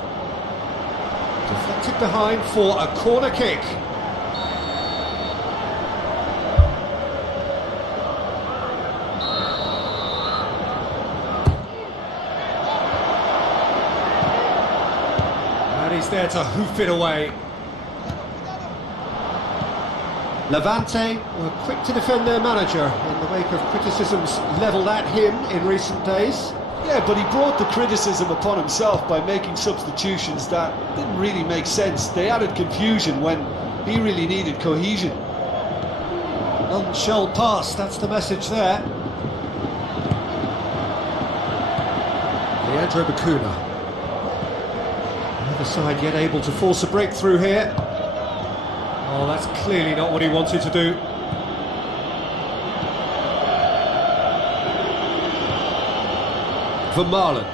Deflected behind for a corner kick. And he's there to hoof it away. Levante were quick to defend their manager in the wake of criticisms levelled at him in recent days. Yeah, but he brought the criticism upon himself by making substitutions that didn't really make sense. They added confusion when he really needed cohesion. None shall pass, that's the message there. Leandro Bacuna. Neither side yet able to force a breakthrough here. Oh, that's clearly not what he wanted to do. For Marlon.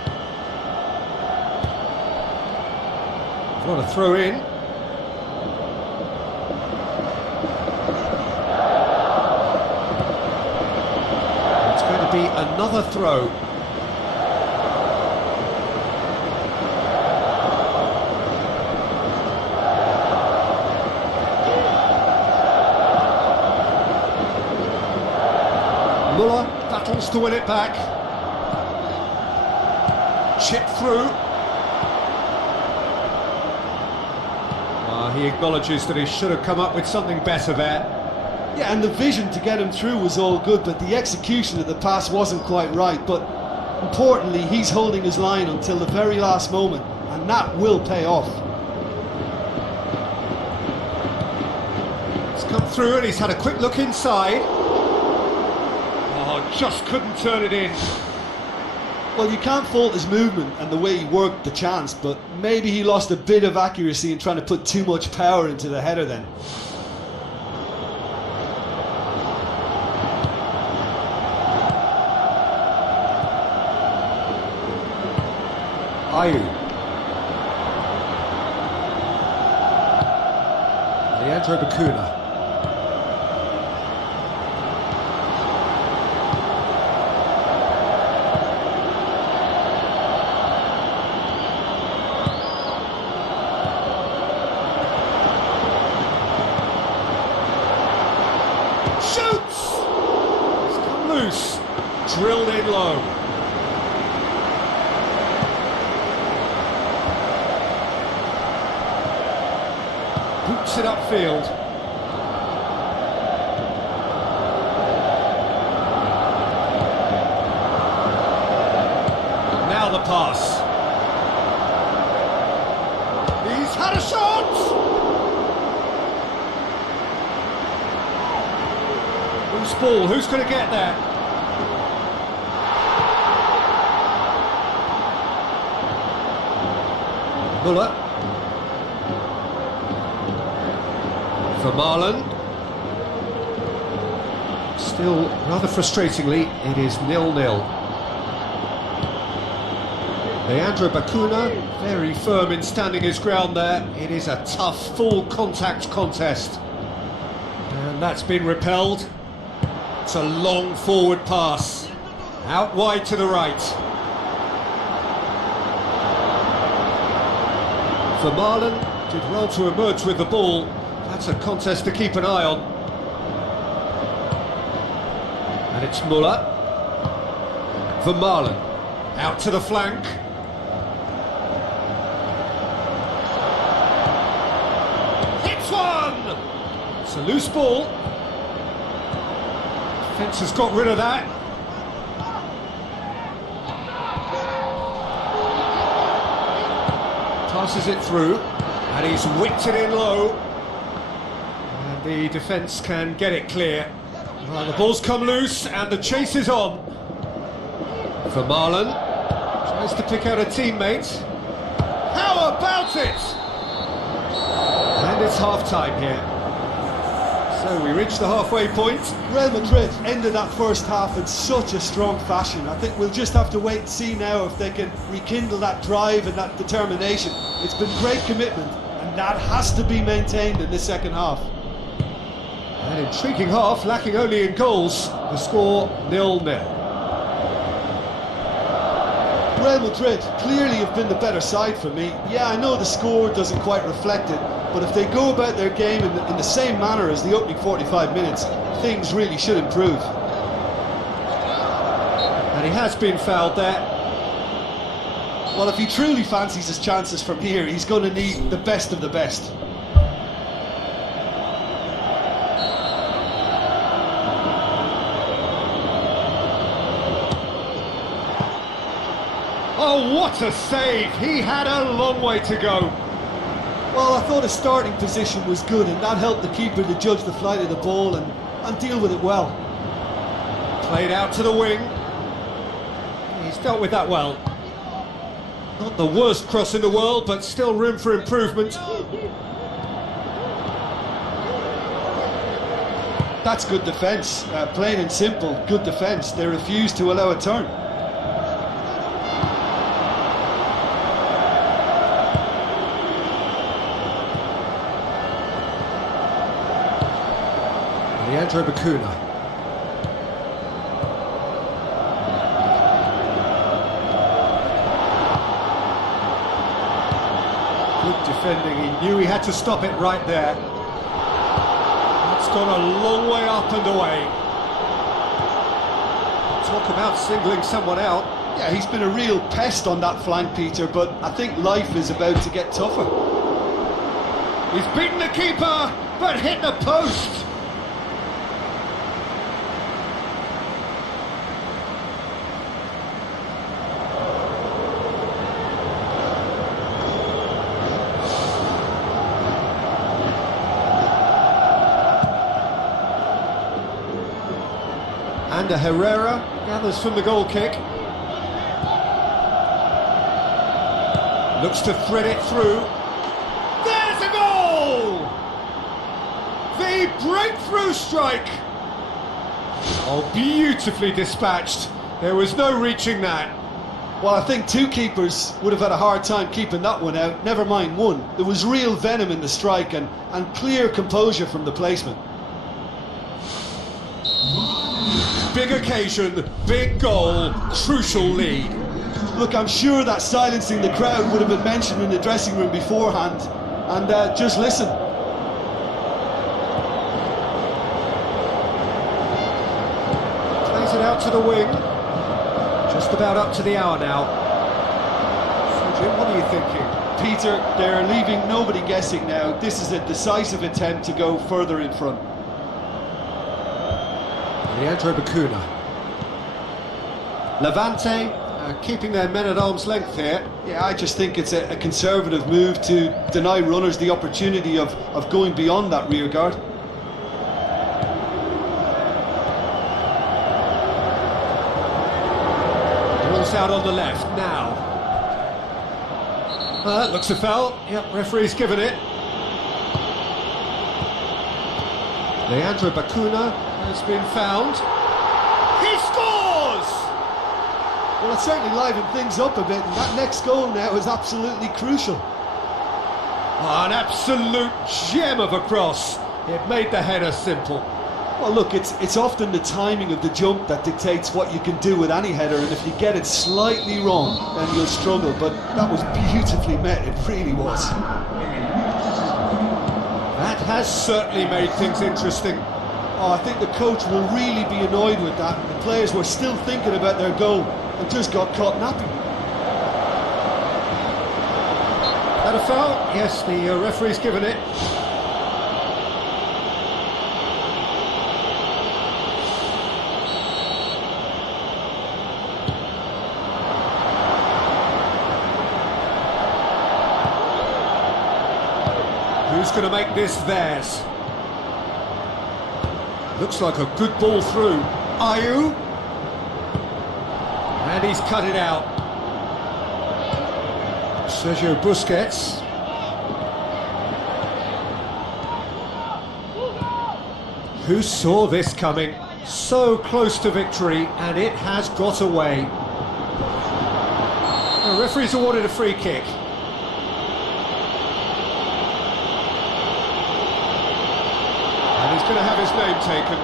Want to throw in. It's going to be another throw. Muller battles to win it back. Chip through. He acknowledges that he should have come up with something better there. Yeah, and the vision to get him through was all good, but the execution of the pass wasn't quite right. But importantly, he's holding his line until the very last moment, and that will pay off. He's come through and he's had a quick look inside. Oh, just couldn't turn it in. Well, you can't fault his movement and the way he worked the chance, but maybe he lost a bit of accuracy in trying to put too much power into the header then. Ayew. Leandro Bacuna. Shoots! It's come loose. Drilled in low. Boots it upfield. Now the pass. He's had a shot! Loose ball, who's going to get that? Muller. For Marlon. Still, rather frustratingly, it is 0-0. Leandro Bacuna, very firm in standing his ground there. It is a tough, full contact contest. And that's been repelled. It's a long forward pass. Out wide to the right. For Marlon, did well to emerge with the ball. That's a contest to keep an eye on. And it's Muller. For Marlon. Out to the flank. Hits one! It's a loose ball. Defence has got rid of that. Passes it through. And he's whipped it in low. The defence can get it clear. Well, the ball's come loose and the chase is on. For Marlon. Tries to pick out a teammate. How about it? And it's half-time here. So we reach the halfway point. Real Madrid ended that first half in such a strong fashion. I think we'll just have to wait and see now if they can rekindle that drive and that determination. It's been great commitment and that has to be maintained in the second half. An intriguing half, lacking only in goals. The score 0-0. Real Madrid clearly have been the better side for me. Yeah, I know the score doesn't quite reflect it, but if they go about their game in the same manner as the opening 45 minutes, things really should improve. And he has been fouled there. Well, if he truly fancies his chances from here, he's going to need the best of the best. Oh, what a save! He had a long way to go. Well, I thought his starting position was good and that helped the keeper to judge the flight of the ball and deal with it well. Played out to the wing. He's dealt with that well. Not the worst cross in the world, but still room for improvement. That's good defence. Plain and simple, good defence. They refuse to allow a turn. Leandro Bacuna. Good defending, he knew he had to stop it right there. That's gone a long way up and away. Talk about singling someone out. Yeah, he's been a real pest on that flank, Peter, but I think life is about to get tougher. He's beaten the keeper, but hit the post. Ander Herrera gathers from the goal kick. Looks to thread it through. There's a goal! The breakthrough strike! Oh, beautifully dispatched. There was no reaching that. Well, I think two keepers would have had a hard time keeping that one out, never mind one. There was real venom in the strike and clear composure from the placement. Big occasion, big goal, crucial lead. Look, I'm sure that silencing the crowd would have been mentioned in the dressing room beforehand. And just listen. Plays it out to the wing. Just about up to the hour now. So Jim, what are you thinking? Peter, they're leaving nobody guessing now. This is a decisive attempt to go further in front. Leandro Bacuna. Levante keeping their men at arm's length here. Yeah, I just think it's a conservative move to deny runners the opportunity of going beyond that rear guard. Ball's out on the left now. That looks a foul. Yep, referee's given it. Leandro Bacuna has been found. He scores! Well, it certainly livened things up a bit, and that next goal now is absolutely crucial. Oh, an absolute gem of a cross. It made the header simple. Well, look, it's often the timing of the jump that dictates what you can do with any header, and if you get it slightly wrong, then you'll struggle. But that was beautifully met, it really was. That has certainly made things interesting. Oh, I think the coach will really be annoyed with that. The players were still thinking about their goal and just got caught napping. That a foul? Yes, the referee's given it. Who's going to make this theirs? Looks like a good ball through. Ayew. And he's cut it out. Sergio Busquets. Who saw this coming? So close to victory, and it has got away. The referee's awarded a free kick. And he's going to have his name taken.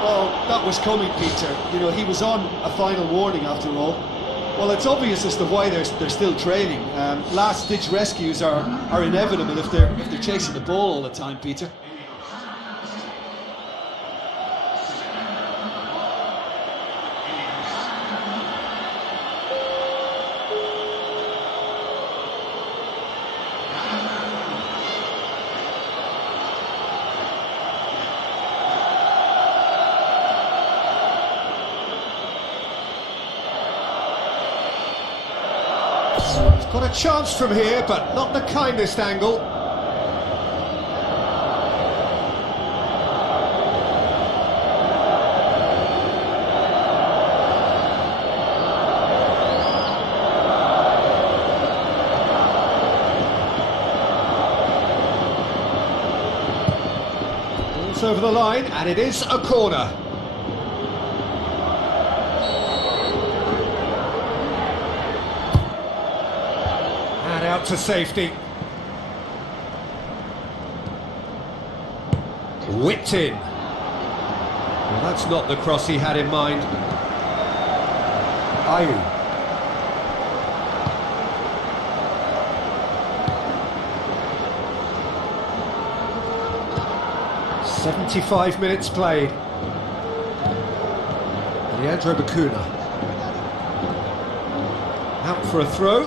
Well, that was coming, Peter. You know, he was on a final warning after all. Well, it's obvious as to why they're still trailing. Last-ditch rescues are inevitable if they're chasing the ball all the time, Peter. He's got a chance from here, but not the kindest angle. Ball's over the line, and it is a corner. Out to safety. Whipped in. Well, that's not the cross he had in mind. Ayew. "75 minutes played. Leandro Bacuna. Out for a throw.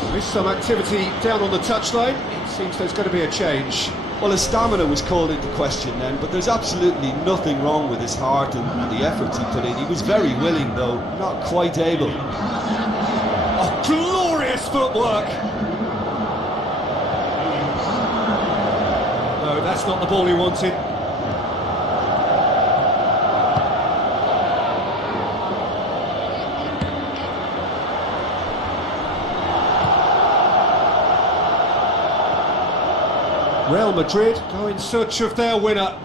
There is some activity down on the touchline. It seems there's going to be a change. Well, his stamina was called into question then, but there's absolutely nothing wrong with his heart and the efforts he put in. He was very willing, though, not quite able. Oh, glorious footwork! No, that's not the ball he wanted. Real Madrid go in search of their winner.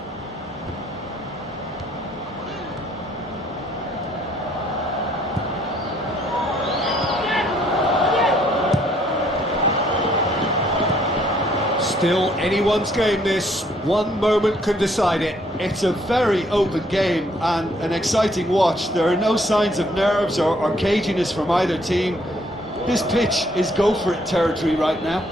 Still anyone's game this, one moment can decide it. It's a very open game and an exciting watch. There are no signs of nerves or caginess from either team. This pitch is go for it territory right now.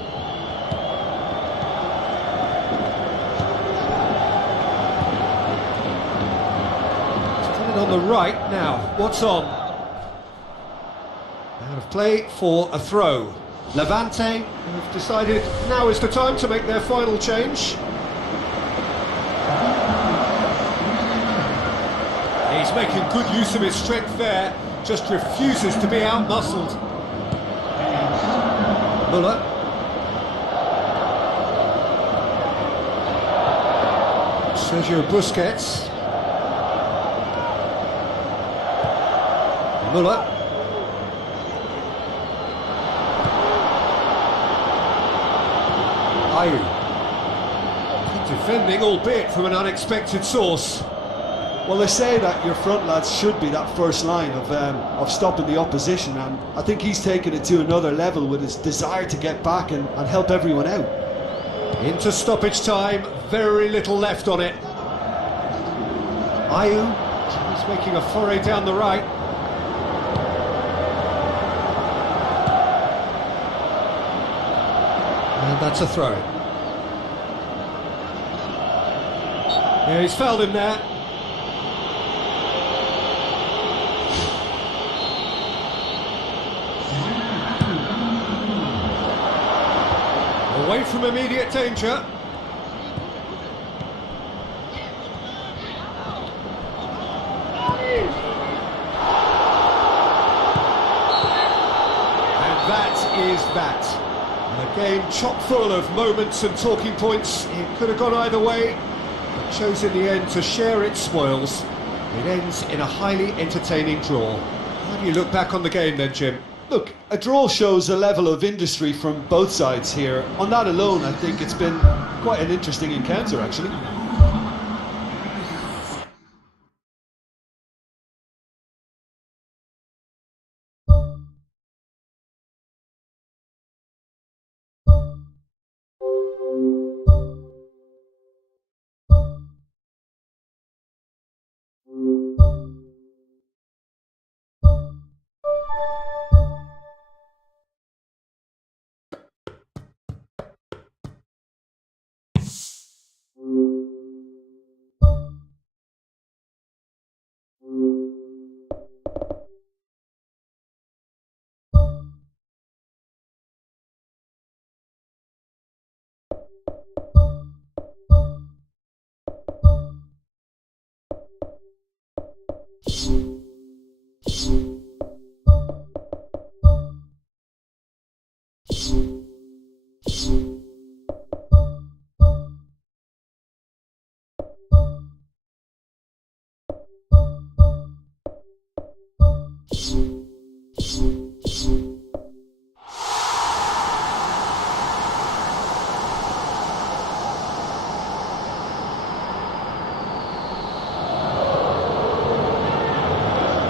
It's coming on the right now, what's on? Out of play for a throw. Levante have decided now is the time to make their final change. He's making good use of his strength there, just refuses to be out-muscled. Muller. Sergio Busquets. Muller. Good defending, albeit from an unexpected source. Well, they say that your front lads should be that first line of stopping the opposition, and I think he's taken it to another level with his desire to get back and help everyone out. Into stoppage time, very little left on it. Ayew, he's making a foray down the right. And that's a throw. Yeah, he's fouled him there. Away from immediate danger. And that is that. A game chock full of moments and talking points. It could have gone either way. It chose in the end to share its spoils. It ends in a highly entertaining draw. How do you look back on the game then, Jim? Look, a draw shows a level of industry from both sides here. On that alone, I think it's been quite an interesting encounter, actually.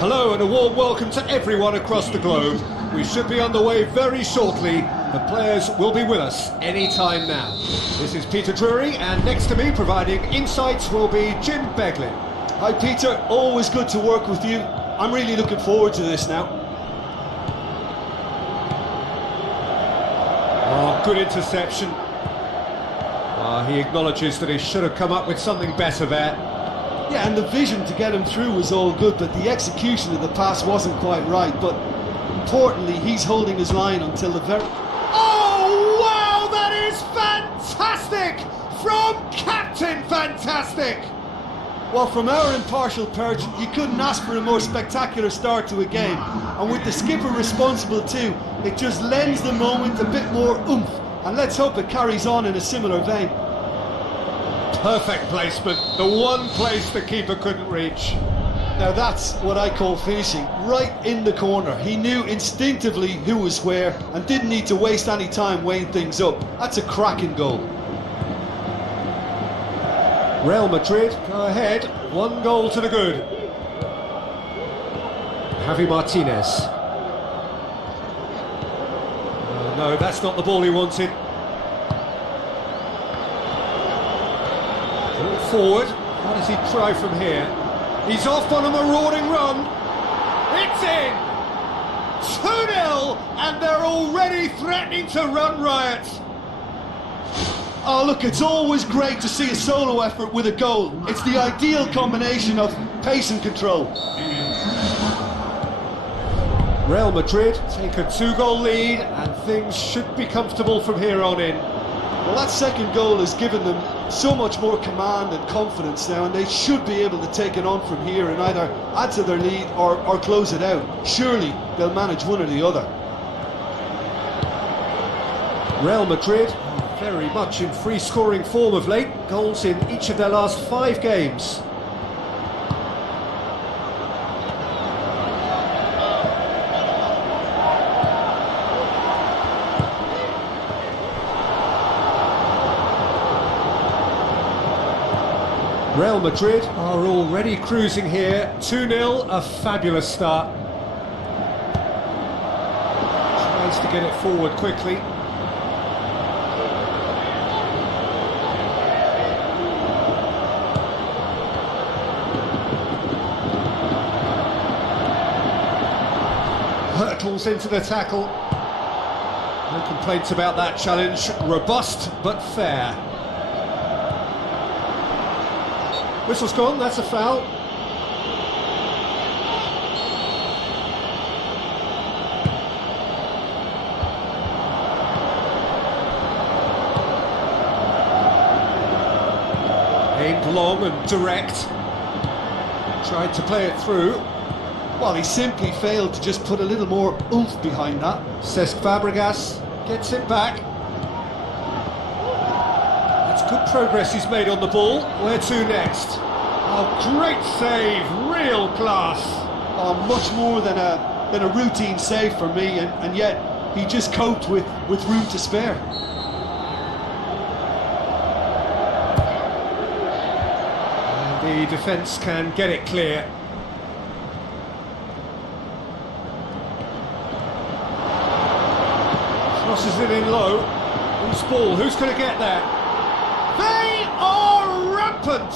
Hello and a warm welcome to everyone across the globe. We should be on the way very shortly. The players will be with us any time now. This is Peter Drury, and next to me providing insights will be Jim Beglin. Hi Peter, always good to work with you. I'm really looking forward to this now. Oh, good interception. He acknowledges that he should have come up with something better there. Yeah, and the vision to get him through was all good, but the execution of the pass wasn't quite right. But importantly, he's holding his line until the very... Oh, wow, that is fantastic! From Captain Fantastic! Well, from our impartial perch, you couldn't ask for a more spectacular start to a game. And with the skipper responsible too, it just lends the moment a bit more oomph. And let's hope it carries on in a similar vein. Perfect placement, the one place the keeper couldn't reach. Now that's what I call finishing, right in the corner. He knew instinctively who was where and didn't need to waste any time weighing things up. That's a cracking goal. Real Madrid go ahead, 1 goal to the good. Javi Martinez. No, that's not the ball he wanted. Ball forward. How does he try from here? He's off on a marauding run. It's in! 2-0, and they're already threatening to run riot. Oh, look, it's always great to see a solo effort with a goal. It's the ideal combination of pace and control. Real Madrid take a 2-goal lead, and things should be comfortable from here on in. Well, that second goal has given them so much more command and confidence now, and they should be able to take it on from here and either add to their lead or close it out. Surely they'll manage one or the other. Real Madrid are very much in free-scoring form of late. Goals in each of their last 5 games. Real Madrid are already cruising here. 2-0, a fabulous start. Tries to get it forward quickly. Hurtles into the tackle. No complaints about that challenge. Robust but fair. Whistle's gone, that's a foul. Aimed long and direct. Tried to play it through. Well, he simply failed to just put a little more oomph behind that. Cesc Fabregas gets it back. That's good progress he's made on the ball. Where to next? Oh, great save, real class. Oh, much more than a routine save for me, and yet he just coped with room to spare. And the defence can get it clear. Crosses it in low. Who's ball? Who's going to get there? They are rampant!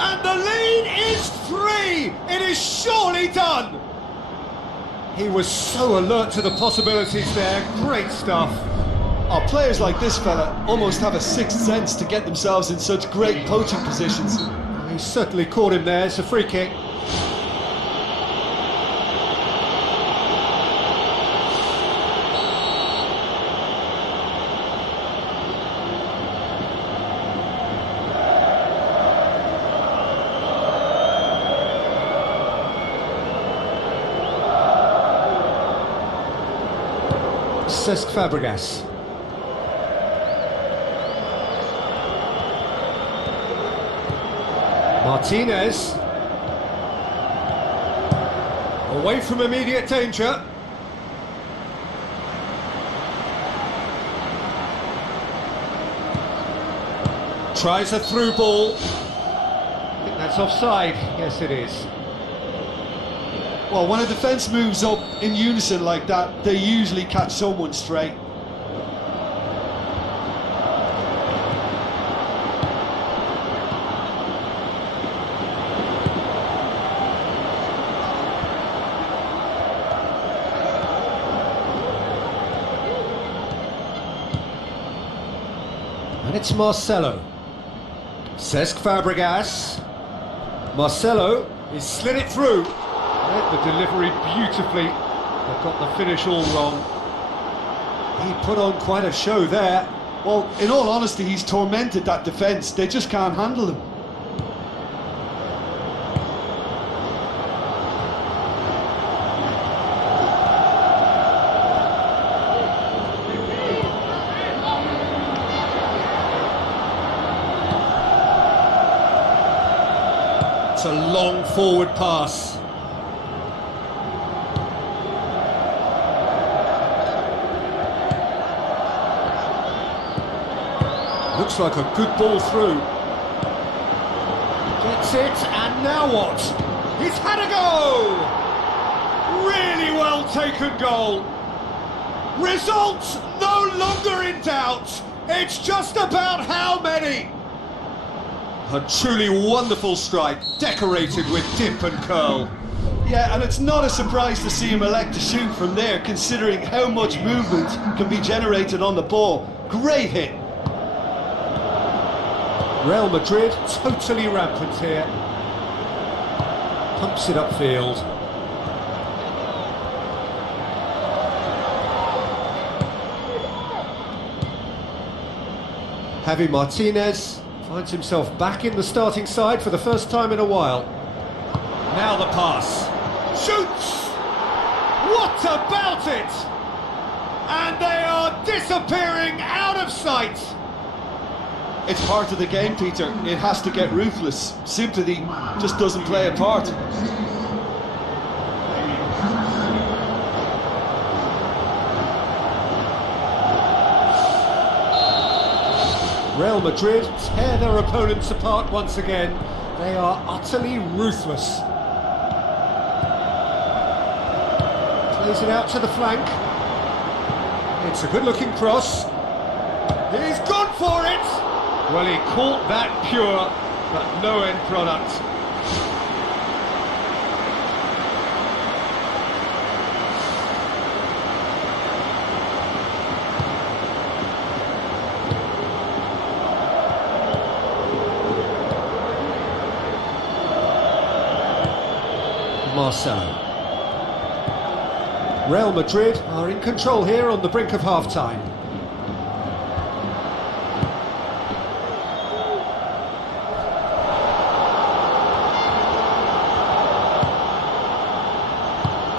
And the lead is 3! It is surely done! He was so alert to the possibilities there. Great stuff. Oh, players like this fella almost have a sixth sense to get themselves in such great poaching positions. He certainly caught him there. It's a free kick. Cesc Fabregas. Martinez. Away from immediate danger. Tries a through ball. I think that's offside. Yes, it is. Well, when a defence moves up in unison like that, they usually catch someone straight. And it's Marcelo. Cesc Fabregas. Marcelo is slid it through. Read the delivery beautifully, but got the finish all wrong. He put on quite a show there. Well, in all honesty, he's tormented that defence. They just can't handle him. It's a long forward pass. Looks like a good ball through. Gets it, and now what? He's had a go! Really well taken goal. Results no longer in doubt. It's just about how many. A truly wonderful strike, decorated with dip and curl. Yeah, and it's not a surprise to see him elect to shoot from there, considering how much movement can be generated on the ball. Great hit. Real Madrid totally rampant here. Pumps it upfield. Javi Martinez finds himself back in the starting side for the first time in a while. Now the pass. Shoots! What about it? And they are disappearing out of sight. It's part of the game, Peter. It has to get ruthless. Sympathy just doesn't play a part. Real Madrid tear their opponents apart once again. They are utterly ruthless. Plays it out to the flank. It's a good-looking cross. He's gone for it! Well, he caught that pure, but no end product. Marcelo. Real Madrid are in control here on the brink of half-time.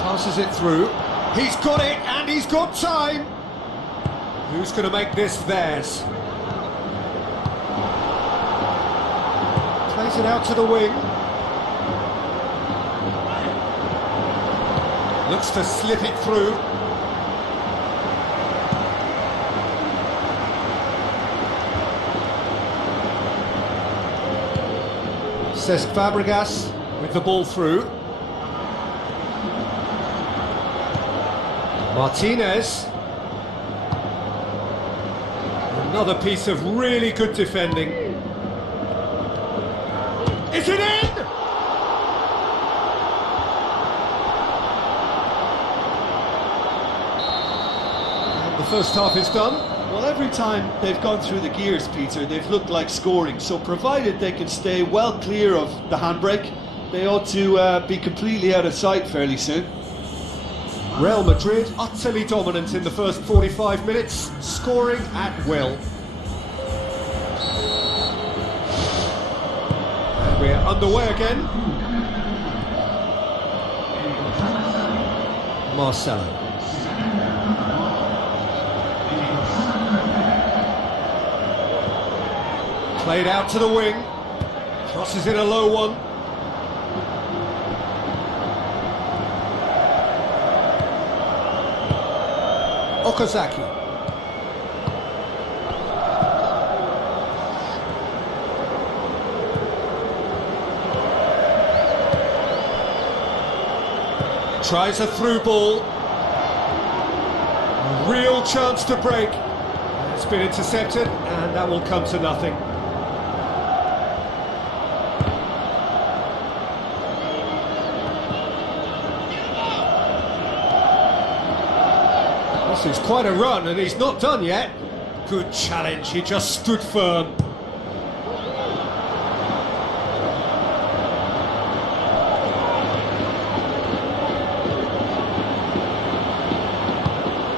Passes it through. He's got it, and he's got time. Who's going to make this theirs? Plays it out to the wing. Looks to slip it through. Cesc Fabregas with the ball through. Martinez. Another piece of really good defending. Is it in? And the first half is done. Well, every time they've gone through the gears, Peter, they've looked like scoring. So provided they can stay well clear of the handbrake, they ought to be completely out of sight fairly soon. Real Madrid utterly dominant in the first 45 minutes, scoring at will. And we're underway again. Marcelo. Played out to the wing. Crosses in a low one. Okazaki. Tries a through ball. A real chance to break. It's been intercepted, and that will come to nothing. This is quite a run, and he's not done yet. Good challenge, he just stood firm.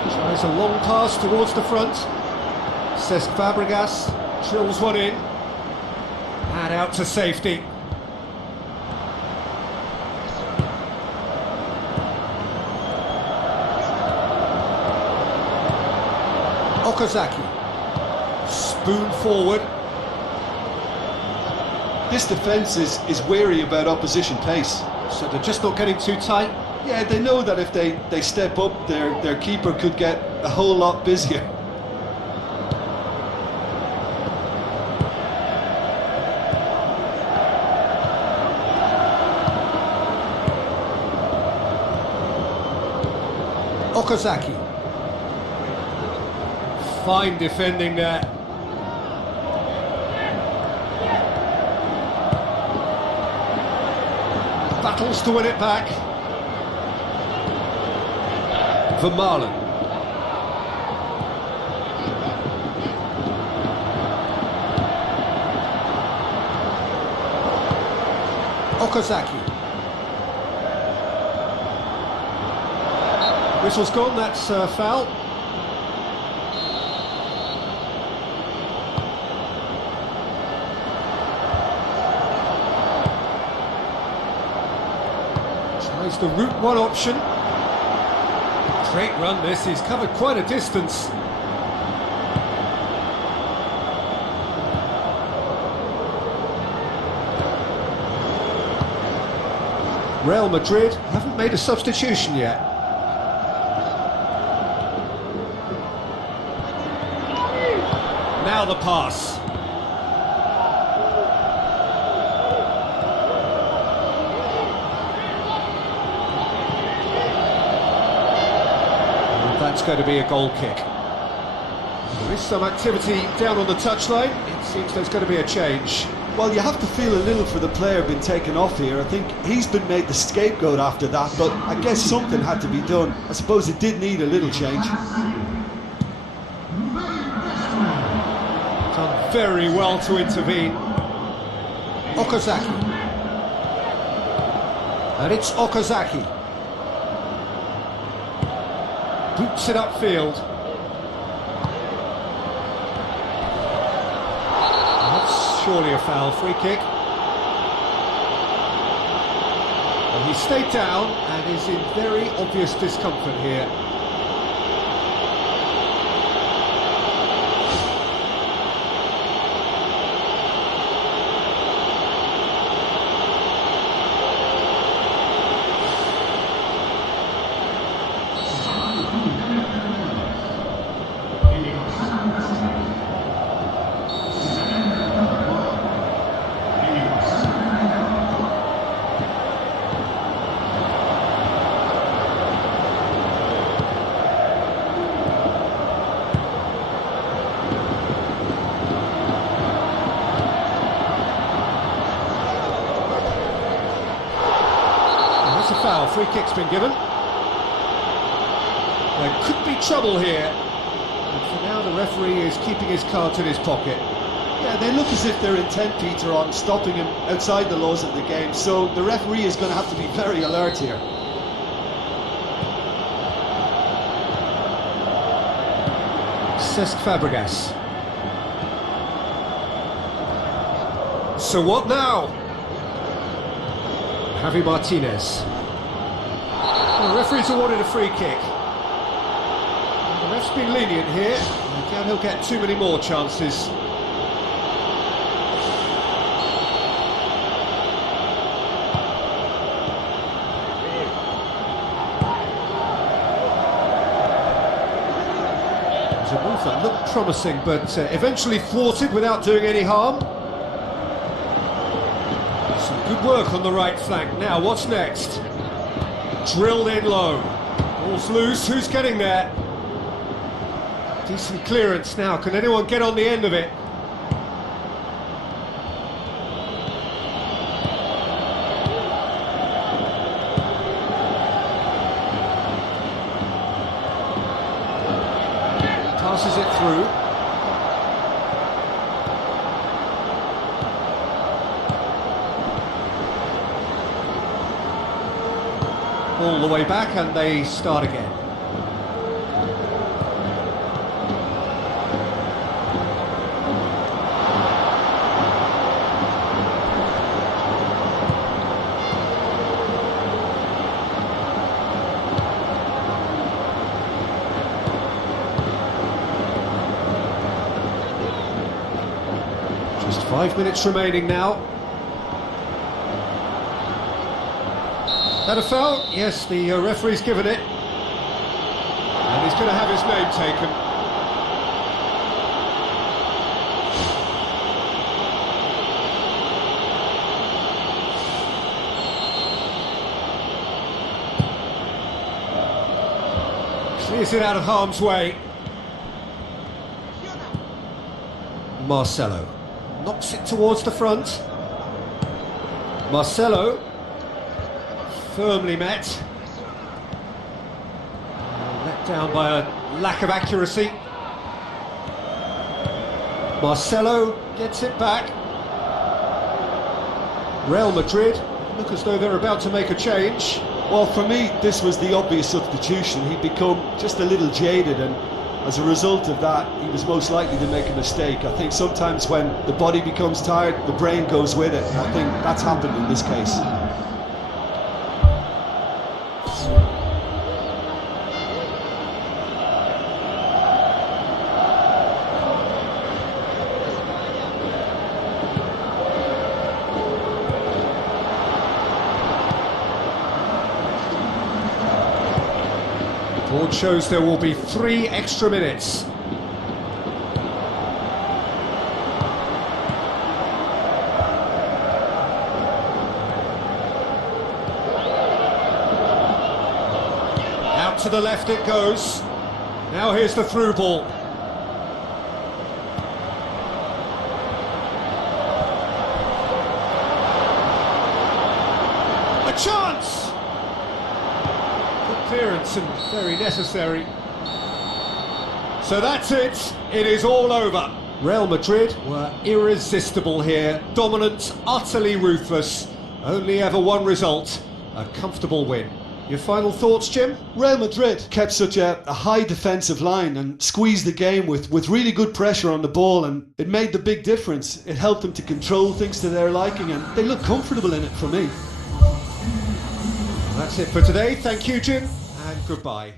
Tries a long pass towards the front. Cesc Fabregas drills one in. And out to safety. Okazaki. Spoon forward. This defence is wary about opposition pace. So they're just not getting too tight. Yeah, they know that if they step up, their keeper could get a whole lot busier. Okazaki. Fine defending there. Battles to win it back. Vermaelen. Okazaki. Whistle's gone, that's a foul. Tries the route one option. Great run this, he's covered quite a distance. Real Madrid haven't made a substitution yet. Now the pass. And that's going to be a goal kick. There is some activity down on the touchline. It seems there's going to be a change. Well, you have to feel a little for the player being taken off here. I think he's been made the scapegoat after that, but I guess something had to be done. I suppose it did need a little change. Done very well to intervene. Okazaki. And it's Okazaki. Boots it upfield. Surely a foul, free kick. Well, he stayed down and is in very obvious discomfort here. Foul, free kick's been given. There could be trouble here. And for now the referee is keeping his cards in his pocket. Yeah, they look as if they're intent, Peter, on stopping him outside the laws of the game, so the referee is going to have to be very alert here. Cesc Fabregas. So what now? Javi Martinez. The referee's awarded a free kick. The ref's been lenient here. I doubt he'll get too many more chances. It was a move that looked promising, but eventually thwarted without doing any harm. Some good work on the right flank. Now, what's next? Drilled in low. Ball's loose. Who's getting there? Decent clearance now. Can anyone get on the end of it? Passes it through. All the way back and they start again. Just 5 minutes remaining now. That a foul? Yes, the referee's given it. And he's going to have his name taken. Clears it out of harm's way. Marcelo knocks it towards the front. Marcelo, firmly met. Let down by a lack of accuracy. Marcelo gets it back. Real Madrid look as though they're about to make a change. Well, for me, this was the obvious substitution. He'd become just a little jaded, and as a result of that, he was most likely to make a mistake. I think sometimes when the body becomes tired, the brain goes with it. I think that's happened in this case. Board shows there will be 3 extra minutes. Out to the left it goes. Now here's the through ball. A chance! Clearance and very necessary. So that's it. It is all over. Real Madrid were irresistible here. Dominant, utterly ruthless. Only ever one result. A comfortable win. Your final thoughts, Jim? Real Madrid kept such a high defensive line and squeezed the game with really good pressure on the ball, and it made the big difference. It helped them to control things to their liking, and they look comfortable in it for me. That's it for today. Thank you, Jim, and goodbye.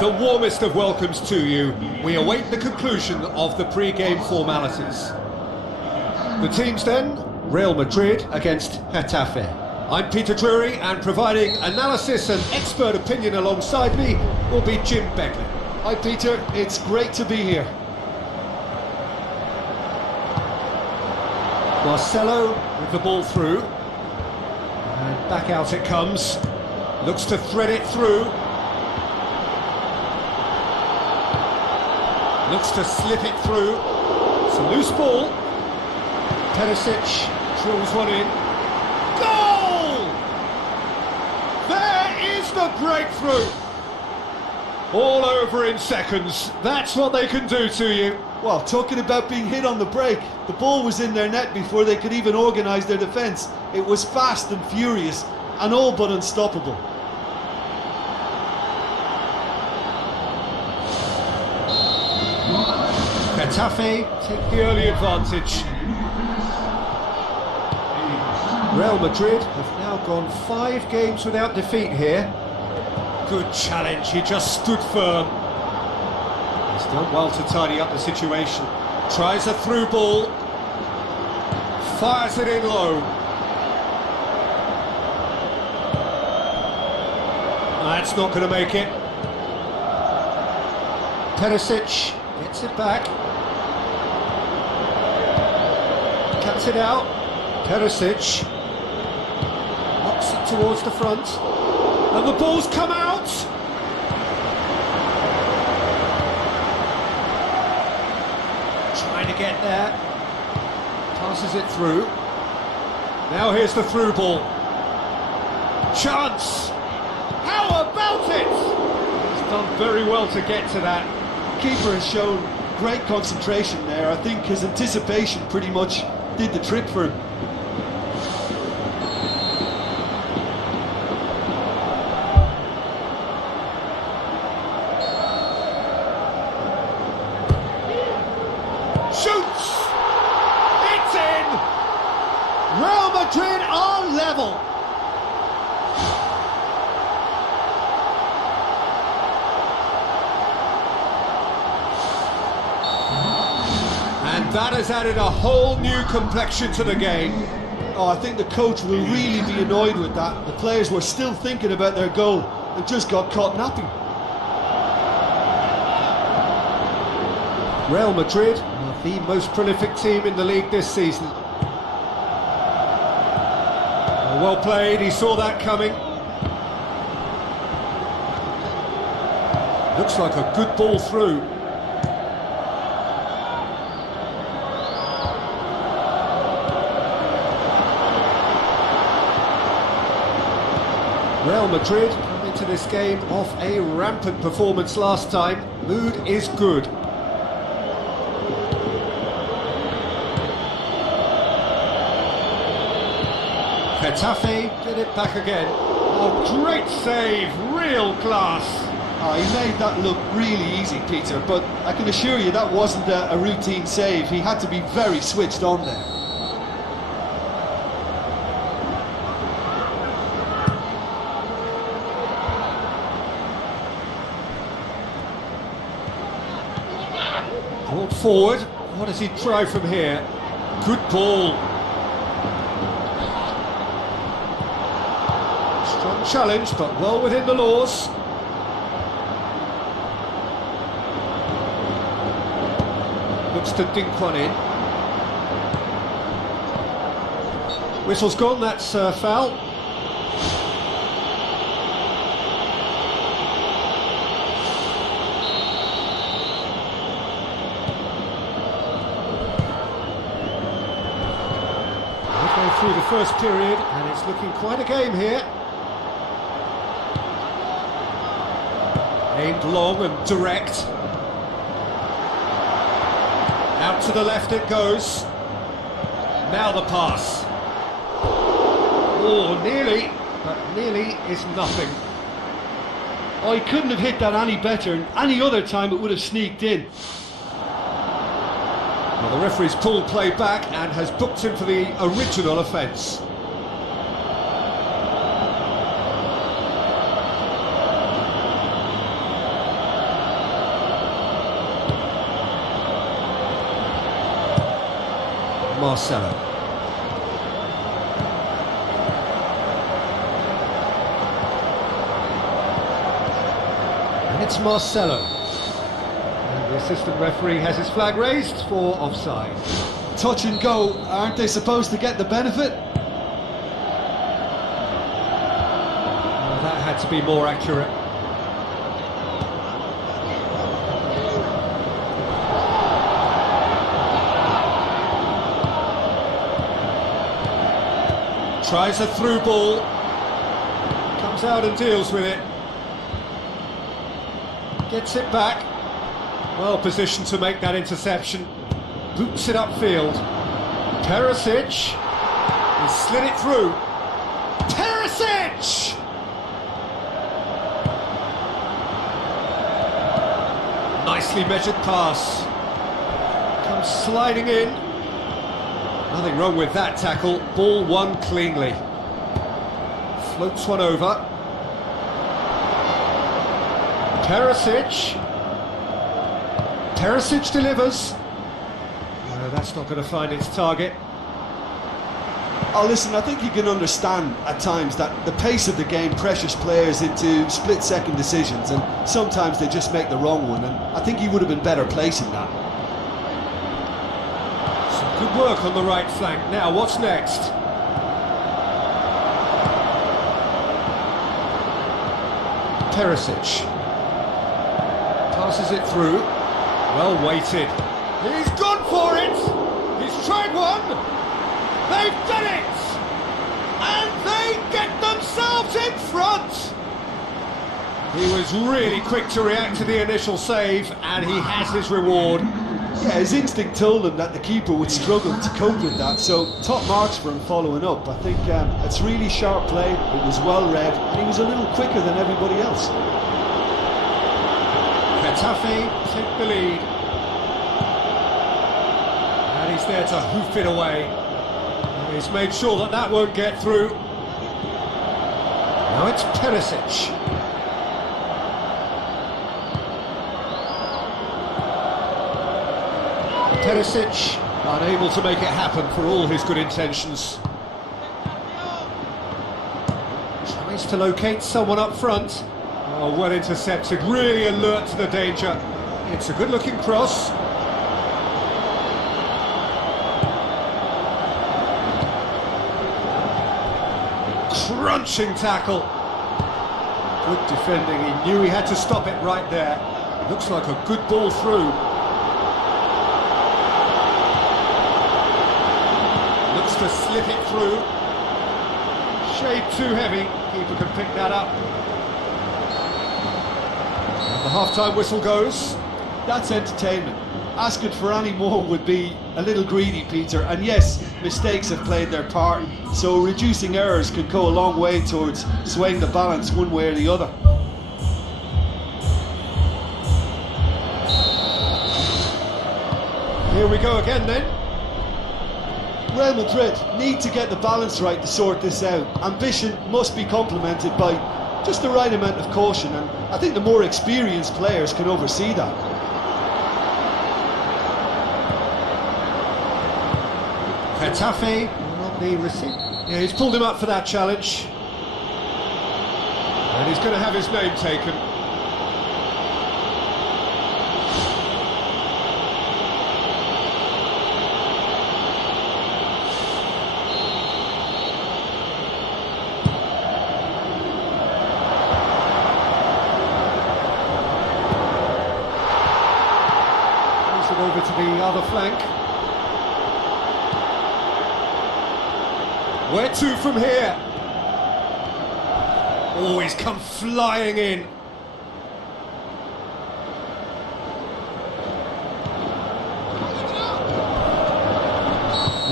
The warmest of welcomes to you. We await the conclusion of the pre-game formalities. The teams then, Real Madrid against Getafe. I'm Peter Drury, and providing analysis and expert opinion alongside me will be Jim Begley. Hi Peter, it's great to be here. Marcelo with the ball through. And back out it comes. Looks to thread it through. Looks to slip it through. It's a loose ball. Perisic drills one in. Goal! There is the breakthrough! All over in seconds. That's what they can do to you. Well, talking about being hit on the break, the ball was in their net before they could even organise their defence. It was fast and furious, and all but unstoppable. Getafe take the early advantage. Real Madrid have now gone 5 games without defeat here. Good challenge, he just stood firm. He's done well to tidy up the situation. Tries a through ball. Fires it in low. That's not going to make it. Perisic gets it back. Cuts it out. Perisic knocks it towards the front. And the ball's come out! Trying to get there. Passes it through. Now here's the through ball. Chance! How about it? He's done very well to get to that. Keeper has shown great concentration there. I think his anticipation pretty much did the trick for him. Shoots! It's in! Real Madrid are level. And that has added a whole new complexion to the game. Oh, I think the coach will really be annoyed with that. The players were still thinking about their goal and just got caught napping. Real Madrid are the most prolific team in the league this season. Well played, he saw that coming. Looks like a good ball through. Real Madrid come into this game off a rampant performance last time. Mood is good. Getafe get it back again. Oh, great save, real class. Oh, he made that look really easy, Peter, but I can assure you that wasn't a routine save. He had to be very switched on there. Brought forward. What does he try from here? Good ball. Strong challenge, but well within the laws. Looks to dink one in. Whistle's gone, that's foul. Through the first period, and it's looking quite a game here. Aimed long and direct. Out to the left it goes. Now the pass. Oh, nearly, but nearly is nothing. Oh, he couldn't have hit that any better, and any other time it would have sneaked in. Well, the referee's pulled play back and has booked him for the original offence. Marcelo. And it's Marcelo. The assistant referee has his flag raised for offside. Touch and go, aren't they supposed to get the benefit? Well, that had to be more accurate. Tries a through ball. Comes out and deals with it. Gets it back. Well positioned to make that interception. Boots it upfield. Perisic. He slid it through. Perisic! Nicely measured pass. Comes sliding in. Nothing wrong with that tackle. Ball won cleanly. Floats one over. Perisic. Perisic delivers. No, that's not going to find its target. Oh, listen, I think you can understand at times that the pace of the game pressures players into split-second decisions, and sometimes they just make the wrong one, and I think he would have been better placing that. Some good work on the right flank. Now, what's next? Perisic. Passes it through. Well weighted. He's gone for it! He's tried one! They've done it! And they get themselves in front! He was really quick to react to the initial save, and he has his reward. Yeah, his instinct told him that the keeper would struggle to cope with that, so top marks for him following up. I think it's really sharp play, it was well read, and he was a little quicker than everybody else. Getafe take the lead. And he's there to hoof it away. He's made sure that that won't get through. Now it's Perisic. Perisic unable to make it happen for all his good intentions. Tries to locate someone up front. Oh, well intercepted, really alert to the danger. It's a good looking cross. Crunching tackle. Good defending, he knew he had to stop it right there. Looks like a good ball through. Looks to slip it through. Shade too heavy, keeper can pick that up. And the half-time whistle goes. That's entertainment. Asking for any more would be a little greedy, Peter, and yes, mistakes have played their part, so reducing errors could go a long way towards swaying the balance one way or the other. Here we go again then. Real Madrid need to get the balance right to sort this out. Ambition must be complemented by just the right amount of caution, and I think the more experienced players can oversee that. Getafe on the receipt. Yeah, he's pulled him up for that challenge. And he's going to have his name taken. Moves it over to the other flank. Where to from here? Oh, he's come flying in.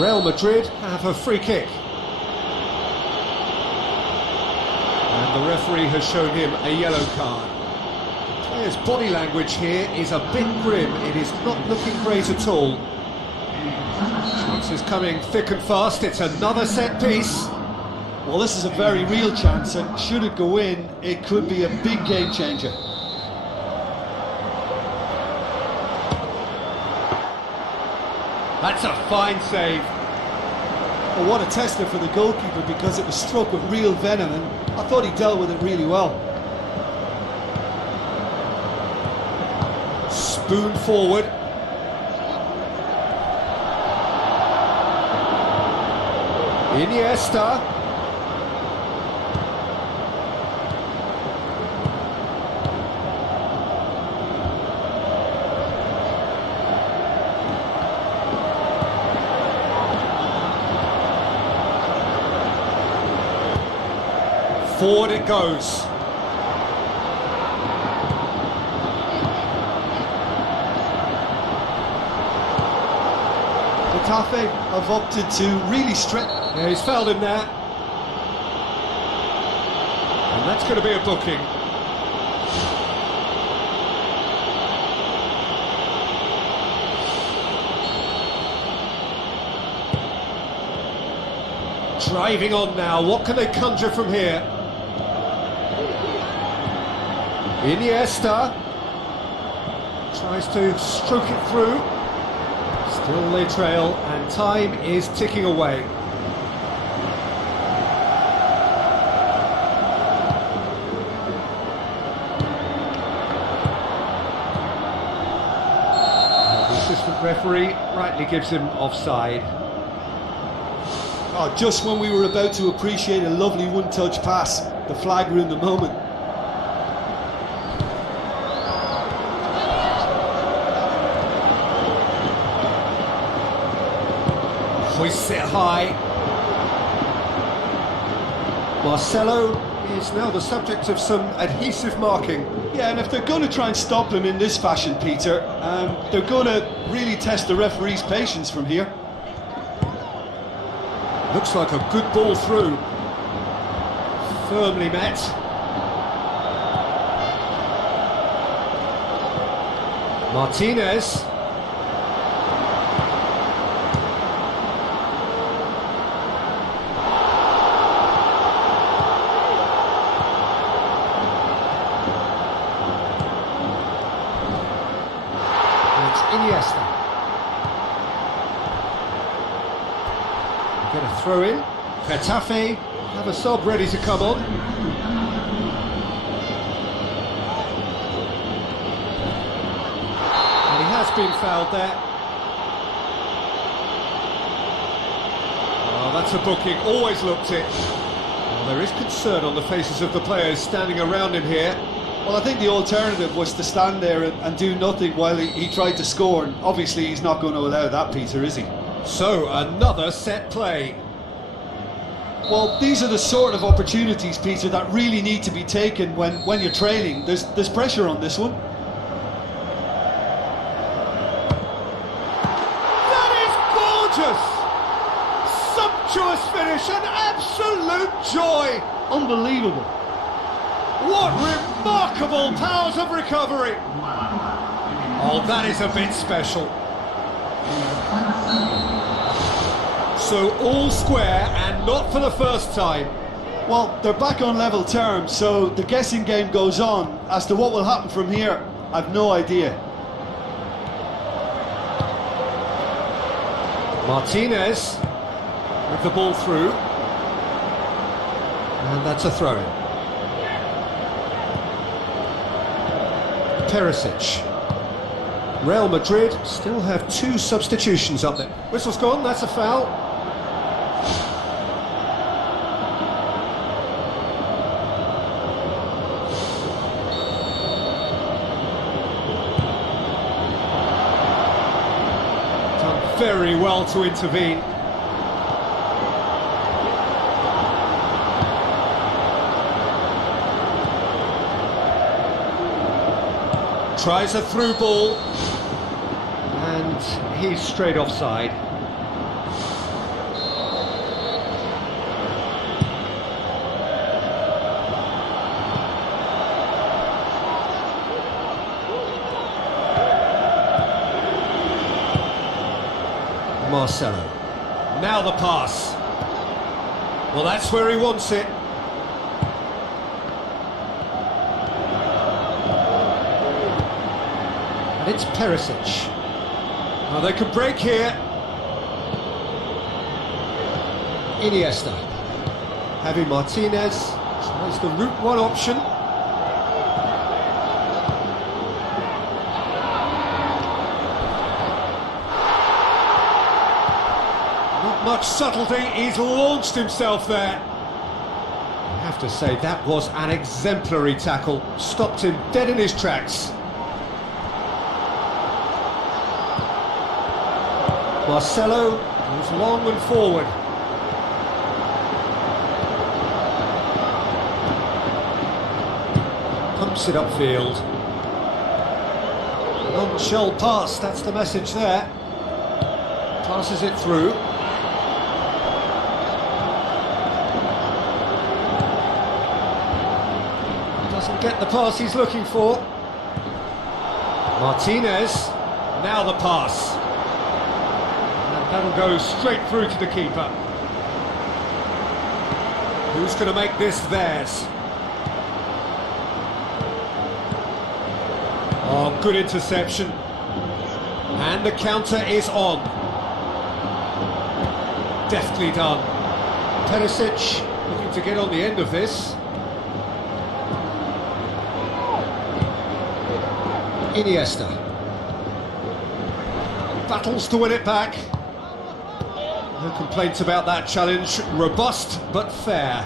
Real Madrid have a free kick. And the referee has shown him a yellow card. The player's body language here is a bit grim. It is not looking great at all. Chances coming thick and fast. It's another set piece. Well, this is a very real chance, and should it go in, it could be a big game changer. That's a fine save. Well, what a tester for the goalkeeper, because it was struck with real venom, and I thought he dealt with it really well. Spoon forward. Iniesta. Forward it goes. Getafe have opted to really stretch. Yeah, he's fouled him there. And that's going to be a booking. Driving on now, what can they conjure from here? Iniesta tries to stroke it through. Still they trail, and time is ticking away. The assistant referee rightly gives him offside. Oh, just when we were about to appreciate a lovely one-touch pass, the flag ruined the moment. Hoists it high. Marcelo is now the subject of some adhesive marking. Yeah, and if they're going to try and stop him in this fashion, Peter, they're going to really test the referee's patience from here. Looks like a good ball through. Firmly met. Martinez. And it's Iniesta. Get a throw in. Getafe have a sub ready to come on. And he has been fouled there. Oh, that's a booking, always looked it. Well, there is concern on the faces of the players standing around him here. Well, I think the alternative was to stand there and do nothing while he tried to score, and obviously he's not going to allow that, Peter, is he? So, another set play. Well, these are the sort of opportunities, Peter, that really need to be taken when you're trailing. There's pressure on this one. That is gorgeous! Sumptuous finish, an absolute joy! Unbelievable. What remarkable powers of recovery! Oh, that is a bit special. So all square, and not for the first time. Well, they're back on level terms, so the guessing game goes on. As to what will happen from here, I've no idea. Martinez with the ball through. And that's a throw-in. Perisic. Real Madrid still have 2 substitutions up there. Whistle's gone, that's a foul. Done very well to intervene. Tries a through ball. And he's straight offside. Marcelo. Now the pass. Well, that's where he wants it. And it's Perisic. Well, they could break here. Iniesta. Javi Martinez tries the route one option. Not much subtlety, he's launched himself there. I have to say, that was an exemplary tackle. Stopped him dead in his tracks. Marcelo goes long and forward. Pumps it upfield. Non-shell pass, that's the message there. Passes it through. Doesn't get the pass he's looking for. Martinez, now the pass. That'll go straight through to the keeper. Who's going to make this theirs? Oh, good interception. And the counter is on. Deftly done. Perisic looking to get on the end of this. Iniesta. Battles to win it back. No complaints about that challenge. Robust but fair.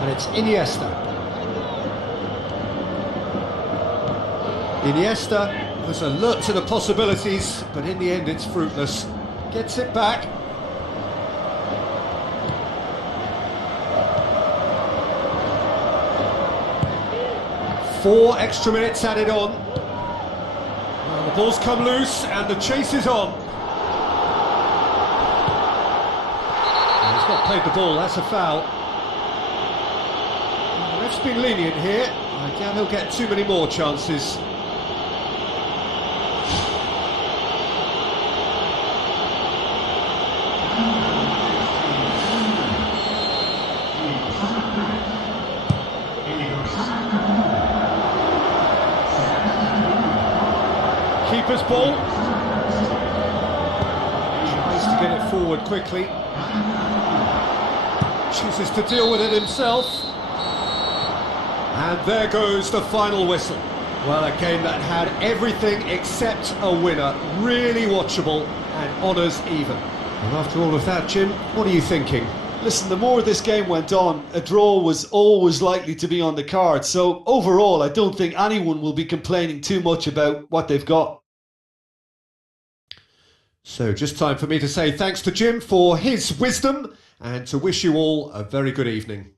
And it's Iniesta. Iniesta Was alert to the possibilities, but in the end it's fruitless. Gets it back. Four extra minutes added on. Well, the ball's come loose and the chase is on. Well, he's not played the ball, that's a foul. The ref's been lenient here. I doubt he'll get too many more chances. Keeper's ball. Tries to get it forward quickly. Chooses to deal with it himself. And there goes the final whistle. Well, a game that had everything except a winner. Really watchable and honours even. And after all of that, Jim, what are you thinking? Listen, the more this game went on, a draw was always likely to be on the card. So overall, I don't think anyone will be complaining too much about what they've got. So just time for me to say thanks to Jim for his wisdom and to wish you all a very good evening.